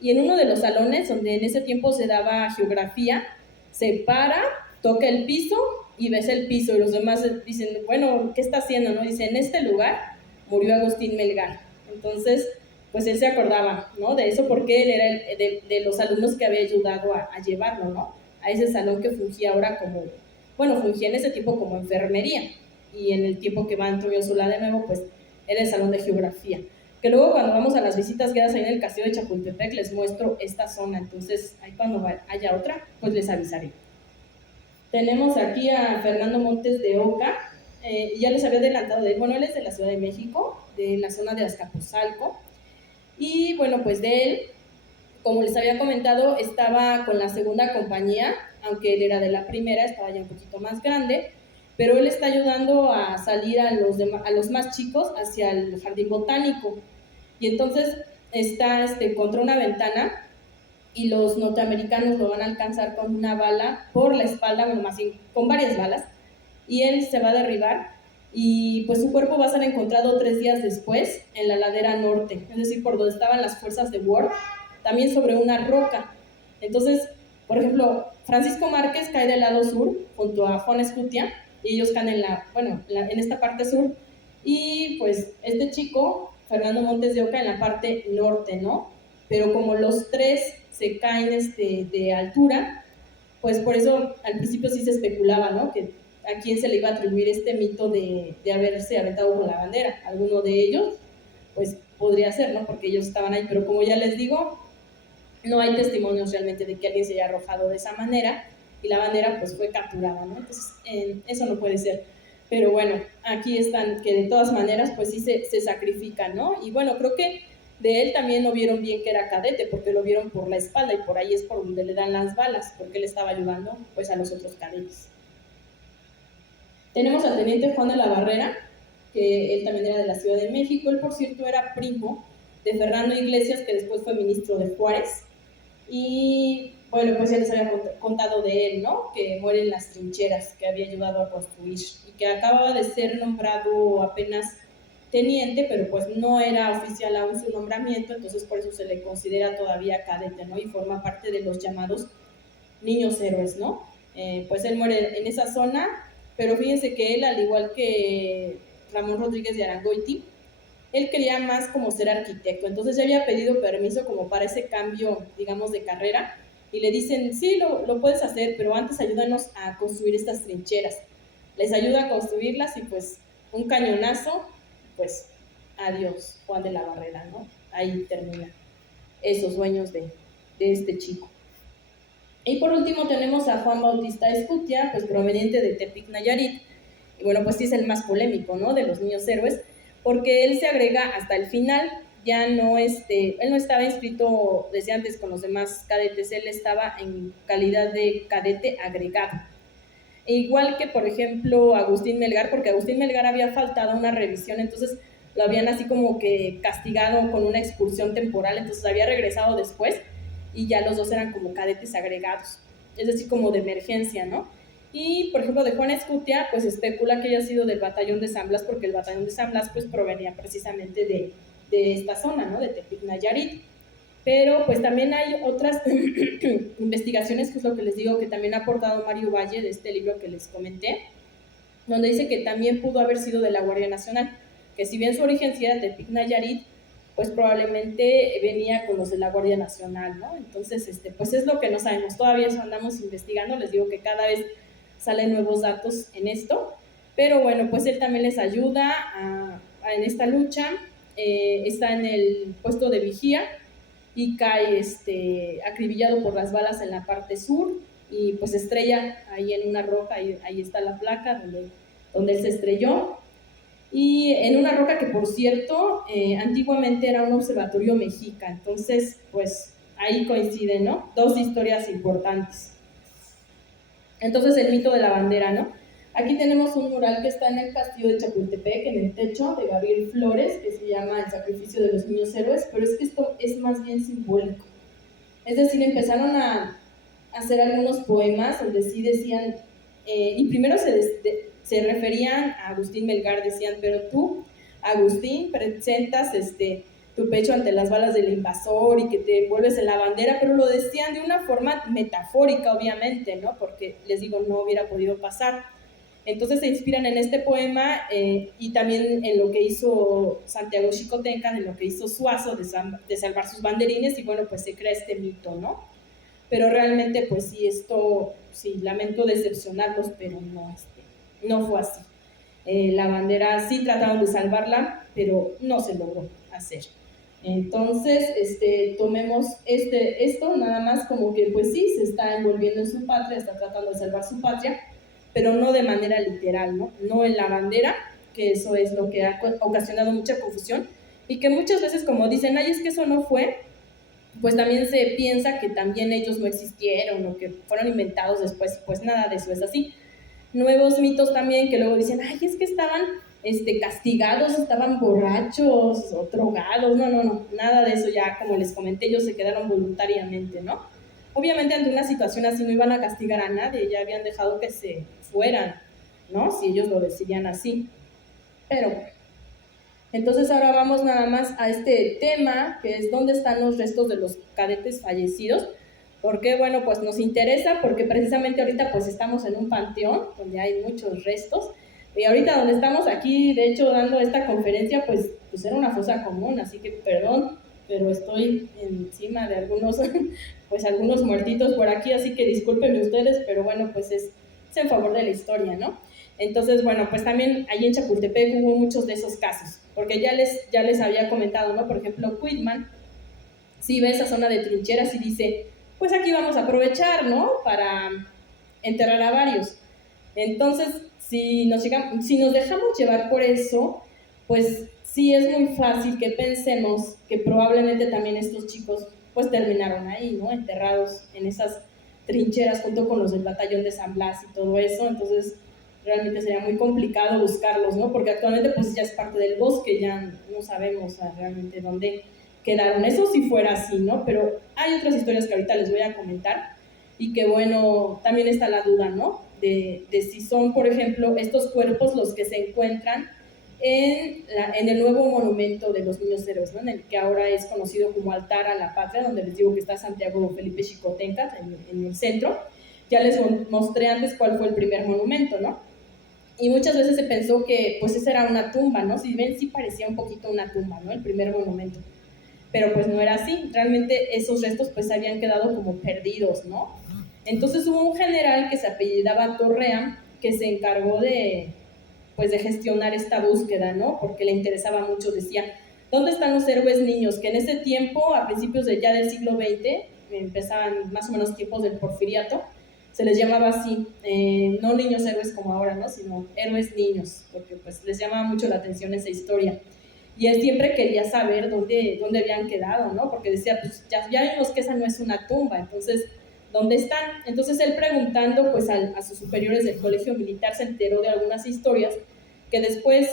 y en uno de los salones donde en ese tiempo se daba geografía, se para, toca el piso y besa el piso, y los demás dicen, bueno, ¿qué está haciendo? ¿No? Dice, en este lugar murió Agustín Melgar. Entonces, pues él se acordaba, ¿no? De eso, porque él era de los alumnos que había ayudado a llevarlo, ¿no? A ese salón que fungía ahora como, bueno, fungía en ese tiempo como enfermería, y en el tiempo que va Antonio Solá de nuevo, pues era el salón de geografía. Que luego cuando vamos a las visitas guiadas ahí en el castillo de Chapultepec les muestro esta zona, entonces ahí cuando haya otra, pues les avisaré. Tenemos aquí a Fernando Montes de Oca, ya les había adelantado de él, bueno, él es de la Ciudad de México, de la zona de Azcapotzalco, y bueno, pues de él, como les había comentado, estaba con la segunda compañía, aunque él era de la primera, estaba ya un poquito más grande, pero él está ayudando a salir a los más chicos hacia el jardín botánico. Y entonces está contra una ventana y los norteamericanos lo van a alcanzar con una bala por la espalda, bueno, más bien con varias balas, y él se va a derribar y pues su cuerpo va a ser encontrado 3 días después en la ladera norte, es decir, por donde estaban las fuerzas de Ward, también sobre una roca. Entonces, por ejemplo, Francisco Márquez cae del lado sur junto a Juan Escutia y ellos caen en esta parte sur, y pues este chico, Fernando Montes de Oca, en la parte norte, ¿no? Pero como los tres se caen de altura, pues por eso al principio sí se especulaba, ¿no? Que a quién se le iba a atribuir este mito de haberse aventado con la bandera. Alguno de ellos, pues podría ser, ¿no? Porque ellos estaban ahí, pero como ya les digo, no hay testimonios realmente de que alguien se haya arrojado de esa manera y la bandera pues fue capturada, ¿no? Entonces, eso no puede ser. Pero bueno, aquí están, que de todas maneras pues sí se sacrifican, ¿no? Y bueno, creo que de él también no vieron bien que era cadete, porque lo vieron por la espalda y por ahí es por donde le dan las balas, porque él estaba ayudando pues a los otros cadetes. Tenemos al teniente Juan de la Barrera, que él también era de la Ciudad de México. Él, por cierto, era primo de Fernando Iglesias, que después fue ministro de Juárez. Y bueno, pues ya les había contado de él, ¿no? Que muere en las trincheras que había ayudado a construir y que acababa de ser nombrado apenas teniente, pero pues no era oficial aún su nombramiento, entonces por eso se le considera todavía cadete, ¿no? Y forma parte de los llamados niños héroes, ¿no? Pues él muere en esa zona, pero fíjense que él, al igual que Ramón Rodríguez de Arangoiti, él quería más como ser arquitecto, entonces ya había pedido permiso como para ese cambio, digamos, de carrera, y le dicen, sí, lo puedes hacer, pero antes ayúdanos a construir estas trincheras. les ayuda a construirlas y pues un cañonazo, pues adiós, Juan de la Barrera, ¿no? Ahí termina esos sueños de este chico. Y por último tenemos a Juan Bautista Escutia, pues proveniente de Tepic, Nayarit. Y bueno, pues sí es el más polémico, ¿no? De los niños héroes, porque él se agrega hasta el final, ya no, él no estaba inscrito desde antes con los demás cadetes, él estaba en calidad de cadete agregado. E igual que, por ejemplo, Agustín Melgar, porque Agustín Melgar había faltado una revisión, entonces lo habían así como que castigado con una expulsión temporal, entonces había regresado después y ya los dos eran como cadetes agregados, es decir, como de emergencia, ¿no? Y, por ejemplo, de Juan Escutia, pues especula que haya sido del batallón de San Blas, porque el batallón de San Blas pues provenía precisamente de esta zona, ¿no? De Tepic, Nayarit. Pero pues también hay otras investigaciones, que es lo que les digo, que también ha aportado Mario Valle de este libro que les comenté, donde dice que también pudo haber sido de la Guardia Nacional, que si bien su origen sí era de Tepic, Nayarit, pues probablemente venía con los de la Guardia Nacional, ¿no? Entonces, pues es lo que no sabemos, todavía eso andamos investigando, les digo que cada vez salen nuevos datos en esto, pero bueno, pues él también les ayuda en esta lucha, está en el puesto de vigía, y cae acribillado por las balas en la parte sur y pues estrella ahí en una roca, ahí está la placa donde él se estrelló, y en una roca que por cierto antiguamente era un observatorio mexica, entonces pues ahí coinciden, ¿no? Dos historias importantes. Entonces el mito de la bandera, ¿no? Aquí tenemos un mural que está en el castillo de Chapultepec, en el techo, de Gabriel Flores, que se llama El sacrificio de los niños héroes, pero es que esto es más bien simbólico. Es decir, empezaron a hacer algunos poemas donde sí decían, y primero se referían a Agustín Melgar, decían, pero tú, Agustín, presentas tu pecho ante las balas del invasor y que te vuelves en la bandera, pero lo decían de una forma metafórica, obviamente, ¿no? Porque les digo, no hubiera podido pasar. Entonces se inspiran en este poema y también en lo que hizo Santiago Xicotenca, en lo que hizo Suazo de salvar sus banderines, y bueno, pues se crea este mito, ¿no? Pero realmente, pues sí, sí, lamento decepcionarlos, pero no fue así. La bandera sí trataron de salvarla, pero no se logró hacer. Entonces, tomemos esto nada más como que pues sí, se está envolviendo en su patria, está tratando de salvar su patria, pero no de manera literal, ¿no? No en la bandera, que eso es lo que ha ocasionado mucha confusión, y que muchas veces como dicen, ay, es que eso no fue, pues también se piensa que también ellos no existieron o que fueron inventados después, pues nada de eso es así. Nuevos mitos también que luego dicen, ay, es que estaban castigados, estaban borrachos o drogados, no, nada de eso ya, como les comenté, ellos se quedaron voluntariamente, ¿no? Obviamente ante una situación así no iban a castigar a nadie, ya habían dejado que se fueran, ¿no? Si ellos lo decidían así. Pero entonces ahora vamos nada más a este tema, que es dónde están los restos de los cadetes fallecidos. Porque, bueno, pues nos interesa, porque precisamente ahorita pues estamos en un panteón donde hay muchos restos. Y ahorita donde estamos aquí, de hecho, dando esta conferencia, pues era una fosa común, así que perdón, pero estoy encima de algunos muertitos por aquí, así que discúlpenme ustedes, pero bueno, pues es en favor de la historia, ¿no? Entonces, bueno, pues también ahí en Chapultepec hubo muchos de esos casos, porque ya les había comentado, ¿no? Por ejemplo, Quitman, sí ve esa zona de trincheras y dice, pues aquí vamos a aprovechar, ¿no? Para enterrar a varios. Entonces, si nos dejamos llevar por eso, pues sí es muy fácil que pensemos que probablemente también estos chicos pues terminaron ahí, ¿no? Enterrados en esas trincheras junto con los del batallón de San Blas y todo eso. Entonces, realmente sería muy complicado buscarlos, ¿no? Porque actualmente pues ya es parte del bosque, ya no sabemos realmente dónde quedaron. Eso si fuera así, ¿no? Pero hay otras historias que ahorita les voy a comentar y que bueno, también está la duda, ¿no? De si son, por ejemplo, estos cuerpos los que se encuentran en el nuevo monumento de los niños héroes, ¿no? En el que ahora es conocido como Altar a la Patria, donde les digo que está Santiago Felipe Xicotenca en el centro. Ya les mostré antes cuál fue el primer monumento, ¿no? Y muchas veces se pensó que pues esa era una tumba, ¿no? Si ven, sí parecía un poquito una tumba, ¿no? El primer monumento. Pero pues no era así, realmente esos restos pues habían quedado como perdidos, ¿no? Entonces hubo un general que se apellidaba Torrea, que se encargó pues de gestionar esta búsqueda, ¿no? Porque le interesaba mucho, decía, ¿dónde están los héroes niños? Que en ese tiempo, a principios ya del siglo XX, empezaban más o menos tiempos del porfiriato, se les llamaba así, no niños héroes como ahora, ¿no? Sino héroes niños, porque pues les llamaba mucho la atención esa historia. Y él siempre quería saber dónde habían quedado, ¿no? Porque decía, pues ya vimos que esa no es una tumba, entonces, ¿dónde están? Entonces él preguntando pues a sus superiores del colegio militar se enteró de algunas historias que después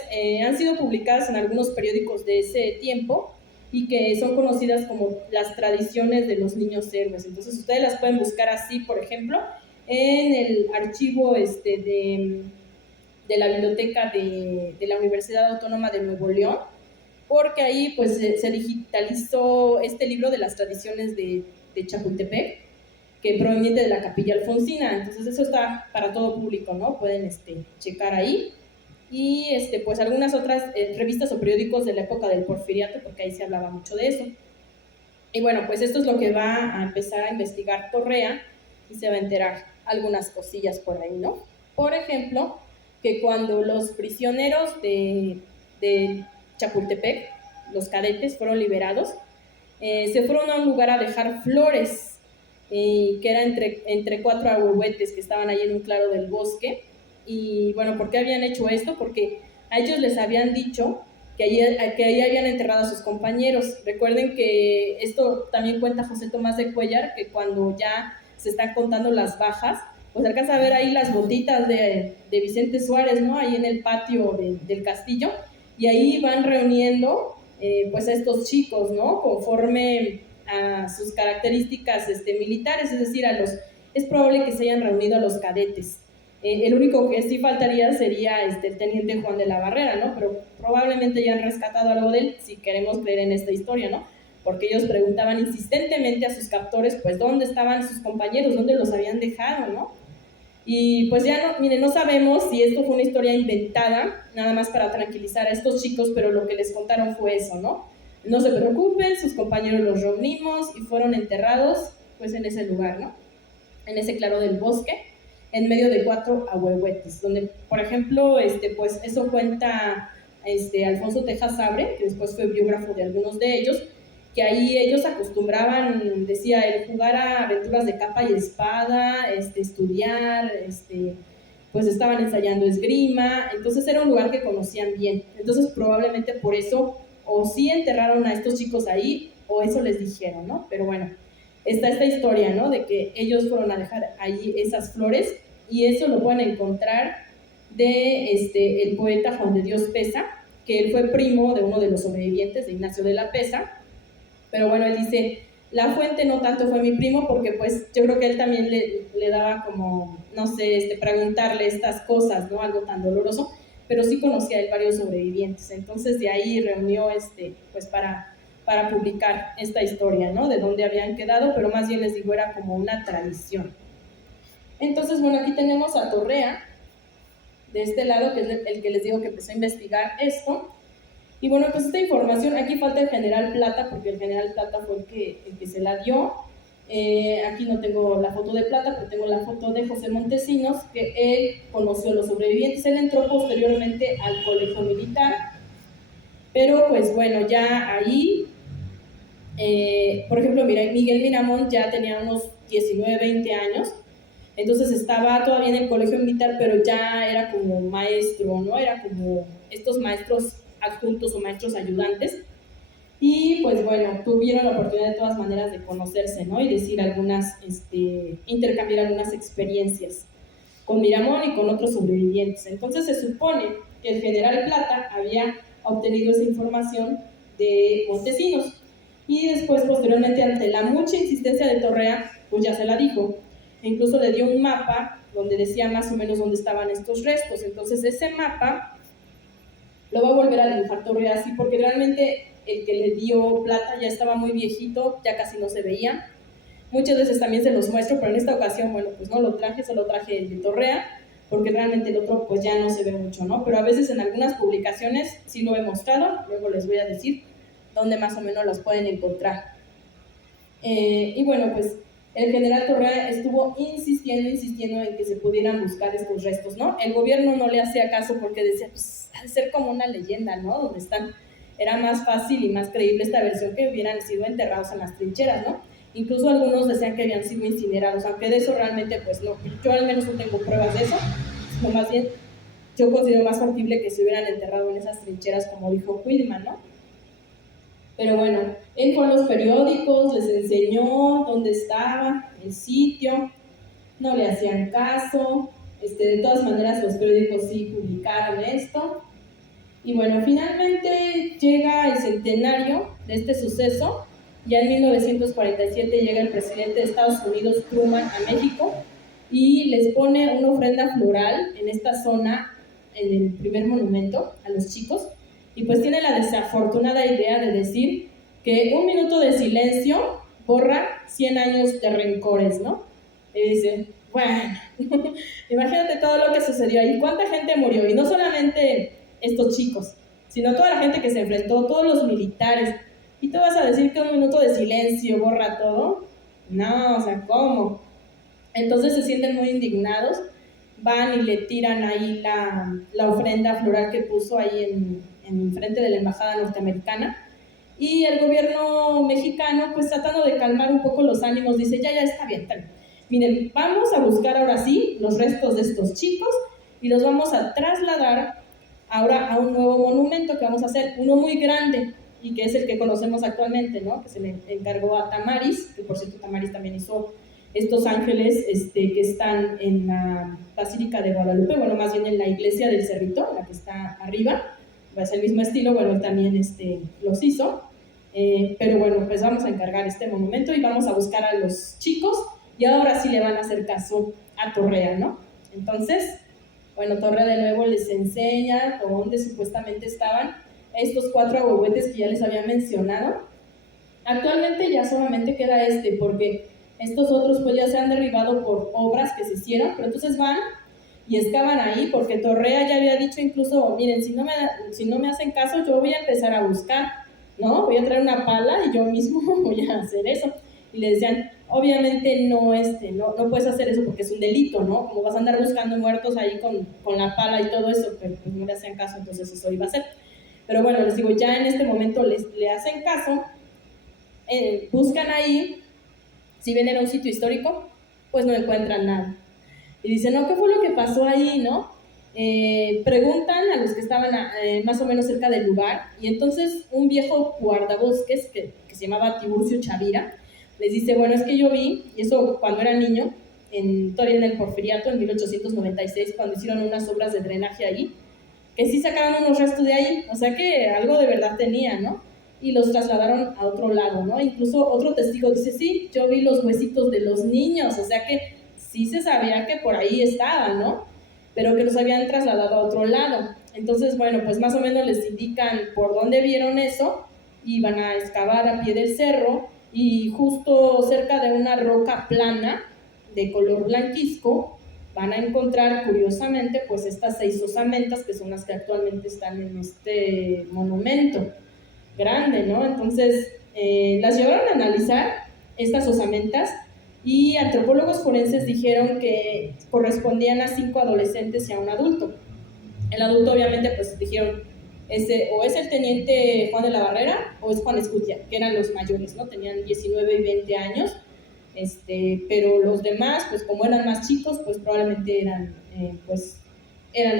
han sido publicadas en algunos periódicos de ese tiempo y que son conocidas como las tradiciones de los niños héroes. Entonces ustedes las pueden buscar así, por ejemplo, en el archivo de la biblioteca de la Universidad Autónoma de Nuevo León, porque ahí pues se digitalizó este libro de las tradiciones de Chapultepec, que proveniente de la Capilla Alfonsina. Entonces eso está para todo público, ¿no? Pueden checar ahí. Y pues algunas otras revistas o periódicos de la época del Porfiriato, porque ahí se hablaba mucho de eso. Y bueno, pues esto es lo que va a empezar a investigar Torrea y se va a enterar algunas cosillas por ahí, ¿no? Por ejemplo, que cuando los prisioneros de Chapultepec, los cadetes, fueron liberados, se fueron a un lugar a dejar flores, que era entre 4 ahuehuetes que estaban ahí en un claro del bosque. Y bueno, ¿por qué habían hecho esto? Porque a ellos les habían dicho que ahí habían enterrado a sus compañeros. Recuerden que esto también cuenta José Tomás de Cuéllar, que cuando ya se están contando las bajas, pues alcanza a ver ahí las botitas de Vicente Suárez, ¿no? Ahí en el patio del castillo, y ahí van reuniendo pues a estos chicos, ¿no? Conforme a sus características militares, es decir, es probable que se hayan reunido a los cadetes. El único que sí faltaría sería el teniente Juan de la Barrera, ¿no? Pero probablemente ya han rescatado algo de él, si queremos creer en esta historia, ¿no? Porque ellos preguntaban insistentemente a sus captores, pues, ¿dónde estaban sus compañeros? ¿Dónde los habían dejado, no? Y pues ya no sabemos si esto fue una historia inventada, nada más para tranquilizar a estos chicos, pero lo que les contaron fue eso, ¿no? No se preocupen, sus compañeros los reunimos y fueron enterrados, pues, en ese lugar, ¿no? En ese claro del bosque, en medio de 4 ahuehuetes, donde, por ejemplo, pues eso cuenta Alfonso Tejas Sabre, que después fue biógrafo de algunos de ellos, que ahí ellos acostumbraban, decía él, jugar a aventuras de capa y espada, estudiar, pues estaban ensayando esgrima, entonces era un lugar que conocían bien. Entonces probablemente por eso o sí enterraron a estos chicos ahí o eso les dijeron, ¿no? Pero bueno, está esta historia, ¿no? De que ellos fueron a dejar ahí esas flores, y eso lo pueden encontrar de el poeta Juan de Dios Peza, que él fue primo de uno de los sobrevivientes de Ignacio de la Peza. Pero bueno, él dice, la fuente no tanto fue mi primo, porque pues yo creo que él también le daba como, no sé, preguntarle estas cosas, ¿no? Algo tan doloroso, pero sí conocía él varios sobrevivientes. Entonces de ahí reunió pues para publicar esta historia, ¿no? De dónde habían quedado, pero más bien les digo, era como una tradición. Entonces, bueno, aquí tenemos a Torrea, de este lado, que es el que les digo que empezó a investigar esto. Y bueno, pues esta información, aquí falta el general Plata, porque el general Plata fue el que se la dio. Aquí no tengo la foto de Plata, pero tengo la foto de José Montesinos, que él conoció a los sobrevivientes. Él entró posteriormente al colegio militar, pero pues bueno, ya ahí, por ejemplo, mira, Miguel Miramón ya tenía unos 19, 20 años, entonces estaba todavía en el colegio militar, pero ya era como maestro, ¿no? Era como estos maestros adjuntos o maestros ayudantes. Y pues bueno, tuvieron la oportunidad de todas maneras de conocerse, ¿no? Y decir intercambiar algunas experiencias con Miramón y con otros sobrevivientes. Entonces se supone que el general Plata había obtenido esa información de Montesinos. Y después, posteriormente, ante la mucha insistencia de Torrea, pues ya se la dijo. E incluso le dio un mapa donde decía más o menos dónde estaban estos restos. Entonces ese mapa lo va a volver a dibujar Torrea así, porque realmente el que le dio Plata ya estaba muy viejito, ya casi no se veía. Muchas veces también se los muestro, pero en esta ocasión, bueno, pues no lo traje, solo traje el de Torrea, porque realmente el otro pues ya no se ve mucho, ¿no? Pero a veces en algunas publicaciones sí lo he mostrado, luego les voy a decir dónde más o menos los pueden encontrar. Y bueno, pues el general Torrea estuvo insistiendo en que se pudieran buscar estos restos, ¿no? El gobierno no le hacía caso porque decía, pues, ha de ser como una leyenda, ¿no? Donde están, era más fácil y más creíble esta versión que hubieran sido enterrados en las trincheras, ¿no? Incluso algunos decían que habían sido incinerados, aunque de eso realmente, pues no, yo al menos no tengo pruebas de eso, sino más bien yo considero más factible que se hubieran enterrado en esas trincheras, como dijo Quillman, ¿no? Pero bueno, él fue a los periódicos, les enseñó dónde estaba, el sitio, no le hacían caso, de todas maneras los periódicos sí publicaron esto. Y bueno, finalmente llega el centenario de este suceso. Ya en 1947 llega el presidente de Estados Unidos, Truman, a México y les pone una ofrenda floral en esta zona, en el primer monumento, a los chicos. Y pues tiene la desafortunada idea de decir que un minuto de silencio borra 100 años de rencores, ¿no? Y dice, bueno, imagínate todo lo que sucedió ahí, cuánta gente murió, y no solamente estos chicos, sino toda la gente que se enfrentó, todos los militares, y tú vas a decir que un minuto de silencio borra todo. No, o sea, ¿cómo? Entonces se sienten muy indignados, van y le tiran ahí la ofrenda floral que puso ahí en frente de la embajada norteamericana, y el gobierno mexicano, pues tratando de calmar un poco los ánimos, dice, ya, está bien, está bien. Miren, vamos a buscar ahora sí los restos de estos chicos y los vamos a trasladar ahora a un nuevo monumento que vamos a hacer, uno muy grande, y que es el que conocemos actualmente, ¿no? Que se le encargó a Tamaris, que por cierto Tamaris también hizo estos ángeles que están en la Basílica de Guadalupe, bueno, más bien en la iglesia del Cerrito, la que está arriba, va a ser el mismo estilo, bueno, él también los hizo. Pero bueno, pues vamos a encargar este monumento y vamos a buscar a los chicos, y ahora sí le van a hacer caso a Torrea, ¿no? Entonces, bueno, Torrea de nuevo les enseña dónde supuestamente estaban estos 4 ahuehuetes que ya les había mencionado. Actualmente ya solamente queda porque estos otros pues ya se han derribado por obras que se hicieron, pero entonces van y excavan ahí, porque Torrea ya había dicho incluso, miren, si no me hacen caso, yo voy a empezar a buscar, ¿no? Voy a traer una pala y yo mismo voy a hacer eso. Y le decían, obviamente no puedes hacer eso porque es un delito, ¿no? Como vas a andar buscando muertos ahí con la pala y todo eso, pero pues no le hacían caso, entonces eso iba a hacer. Pero bueno, les digo, ya en este momento le hacen caso, buscan ahí, si bien era un sitio histórico, pues no encuentran nada. Y dicen, no, ¿qué fue lo que pasó ahí, no? Preguntan a los que estaban más o menos cerca del lugar, y entonces un viejo guardabosques que se llamaba Tiburcio Chavira les dice, bueno, es que yo vi, y eso cuando era niño, todavía en el Porfiriato, en 1896, cuando hicieron unas obras de drenaje ahí, que sí sacaron unos restos de ahí, o sea que algo de verdad tenía, ¿no? Y los trasladaron a otro lado, ¿no? Incluso otro testigo dice, sí, yo vi los huesitos de los niños, o sea que sí se sabía que por ahí estaban, ¿no? Pero que los habían trasladado a otro lado. Entonces, bueno, pues más o menos les indican por dónde vieron eso, y van a excavar a pie del cerro, y justo cerca de una roca plana de color blanquizco van a encontrar, curiosamente, pues estas 6 osamentas, que son las que actualmente están en este monumento grande, ¿no? Entonces, las llevaron a analizar estas osamentas, y antropólogos forenses dijeron que correspondían a 5 adolescentes y a un adulto. El adulto, obviamente, pues dijeron, o es el teniente Juan de la Barrera o es Juan Escutia, que eran los mayores, ¿no? Tenían 19 y 20 años, pero los demás, pues como eran más chicos, pues probablemente eran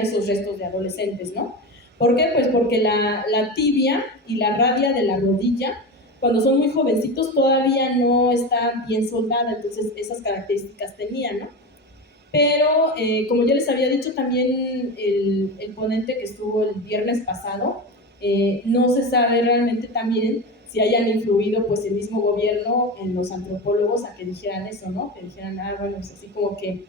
esos restos de adolescentes, ¿no? ¿Por qué? Pues porque la tibia y la radia de la rodilla, cuando son muy jovencitos, todavía no está bien soldada, entonces esas características tenían, ¿no? Pero como yo les había dicho también el ponente que estuvo el viernes pasado, no se sabe realmente también si hayan influido pues el mismo gobierno en los antropólogos a que dijeran eso, ¿no? Que dijeran, bueno, pues así como que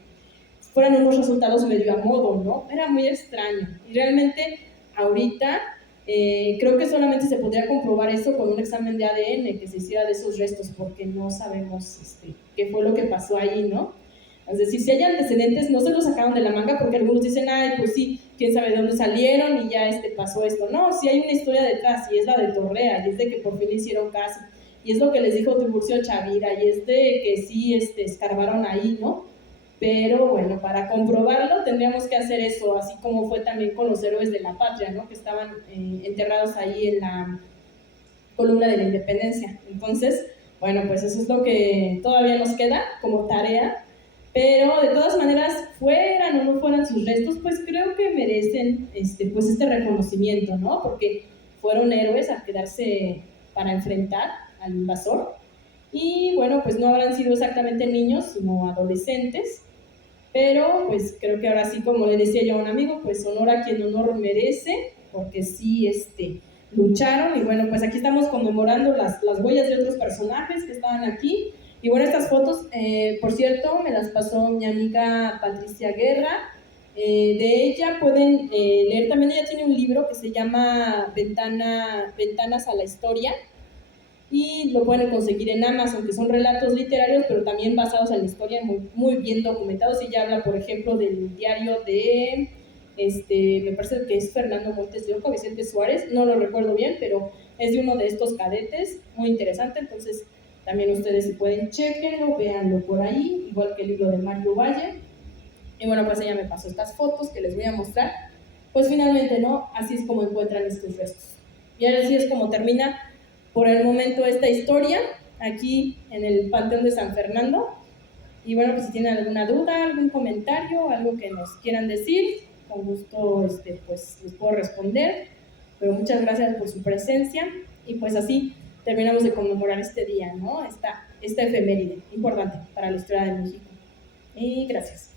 fueran unos resultados medio a modo, ¿no? Era muy extraño. Y realmente ahorita creo que solamente se podría comprobar eso con un examen de ADN que se hiciera de esos restos, porque no sabemos qué fue lo que pasó ahí, ¿no? Es decir, si hay antecedentes, no se los sacaron de la manga, porque algunos dicen, ay, pues sí, quién sabe de dónde salieron y ya pasó esto. No, sí hay una historia detrás, y es la de Torrea, y es de que por fin le hicieron caso. y es lo que les dijo Tiburcio Chavira, y es de que sí escarbaron ahí, ¿no? Pero bueno, para comprobarlo tendríamos que hacer eso, así como fue también con los héroes de la patria, ¿no? Que estaban enterrados ahí en la columna de la independencia. Entonces, bueno, pues eso es lo que todavía nos queda como tarea, pero de todas maneras, fueran o no fueran sus restos, pues creo que merecen pues este reconocimiento, ¿no? Porque fueron héroes al quedarse para enfrentar al invasor. Y bueno, pues no habrán sido exactamente niños, sino adolescentes, pero pues creo que ahora sí, como le decía yo a un amigo, pues honor a quien honor merece, porque sí, lucharon, y bueno, pues aquí estamos conmemorando las huellas de otros personajes que estaban aquí. Y bueno, estas fotos, por cierto, me las pasó mi amiga Patricia Guerra. De ella pueden leer también, ella tiene un libro que se llama Ventanas a la Historia, y lo pueden conseguir en Amazon, que son relatos literarios, pero también basados en la historia, muy, muy bien documentados. Y ya habla, por ejemplo, del diario de, me parece que es Fernando Montes de Oca, Vicente Suárez, no lo recuerdo bien, pero es de uno de estos cadetes, muy interesante. Entonces, también ustedes si pueden, chequenlo, véanlo por ahí, igual que el libro de Mario Valle. Y bueno, pues ella me pasó estas fotos que les voy a mostrar. Pues finalmente, ¿no? Así es como encuentran estos restos. Y así es como termina por el momento esta historia aquí en el Panteón de San Fernando. Y bueno, pues si tienen alguna duda, algún comentario, algo que nos quieran decir, con gusto pues les puedo responder. Pero muchas gracias por su presencia, y pues así terminamos de conmemorar este día, ¿no? Esta efeméride importante para la historia de México. Y gracias.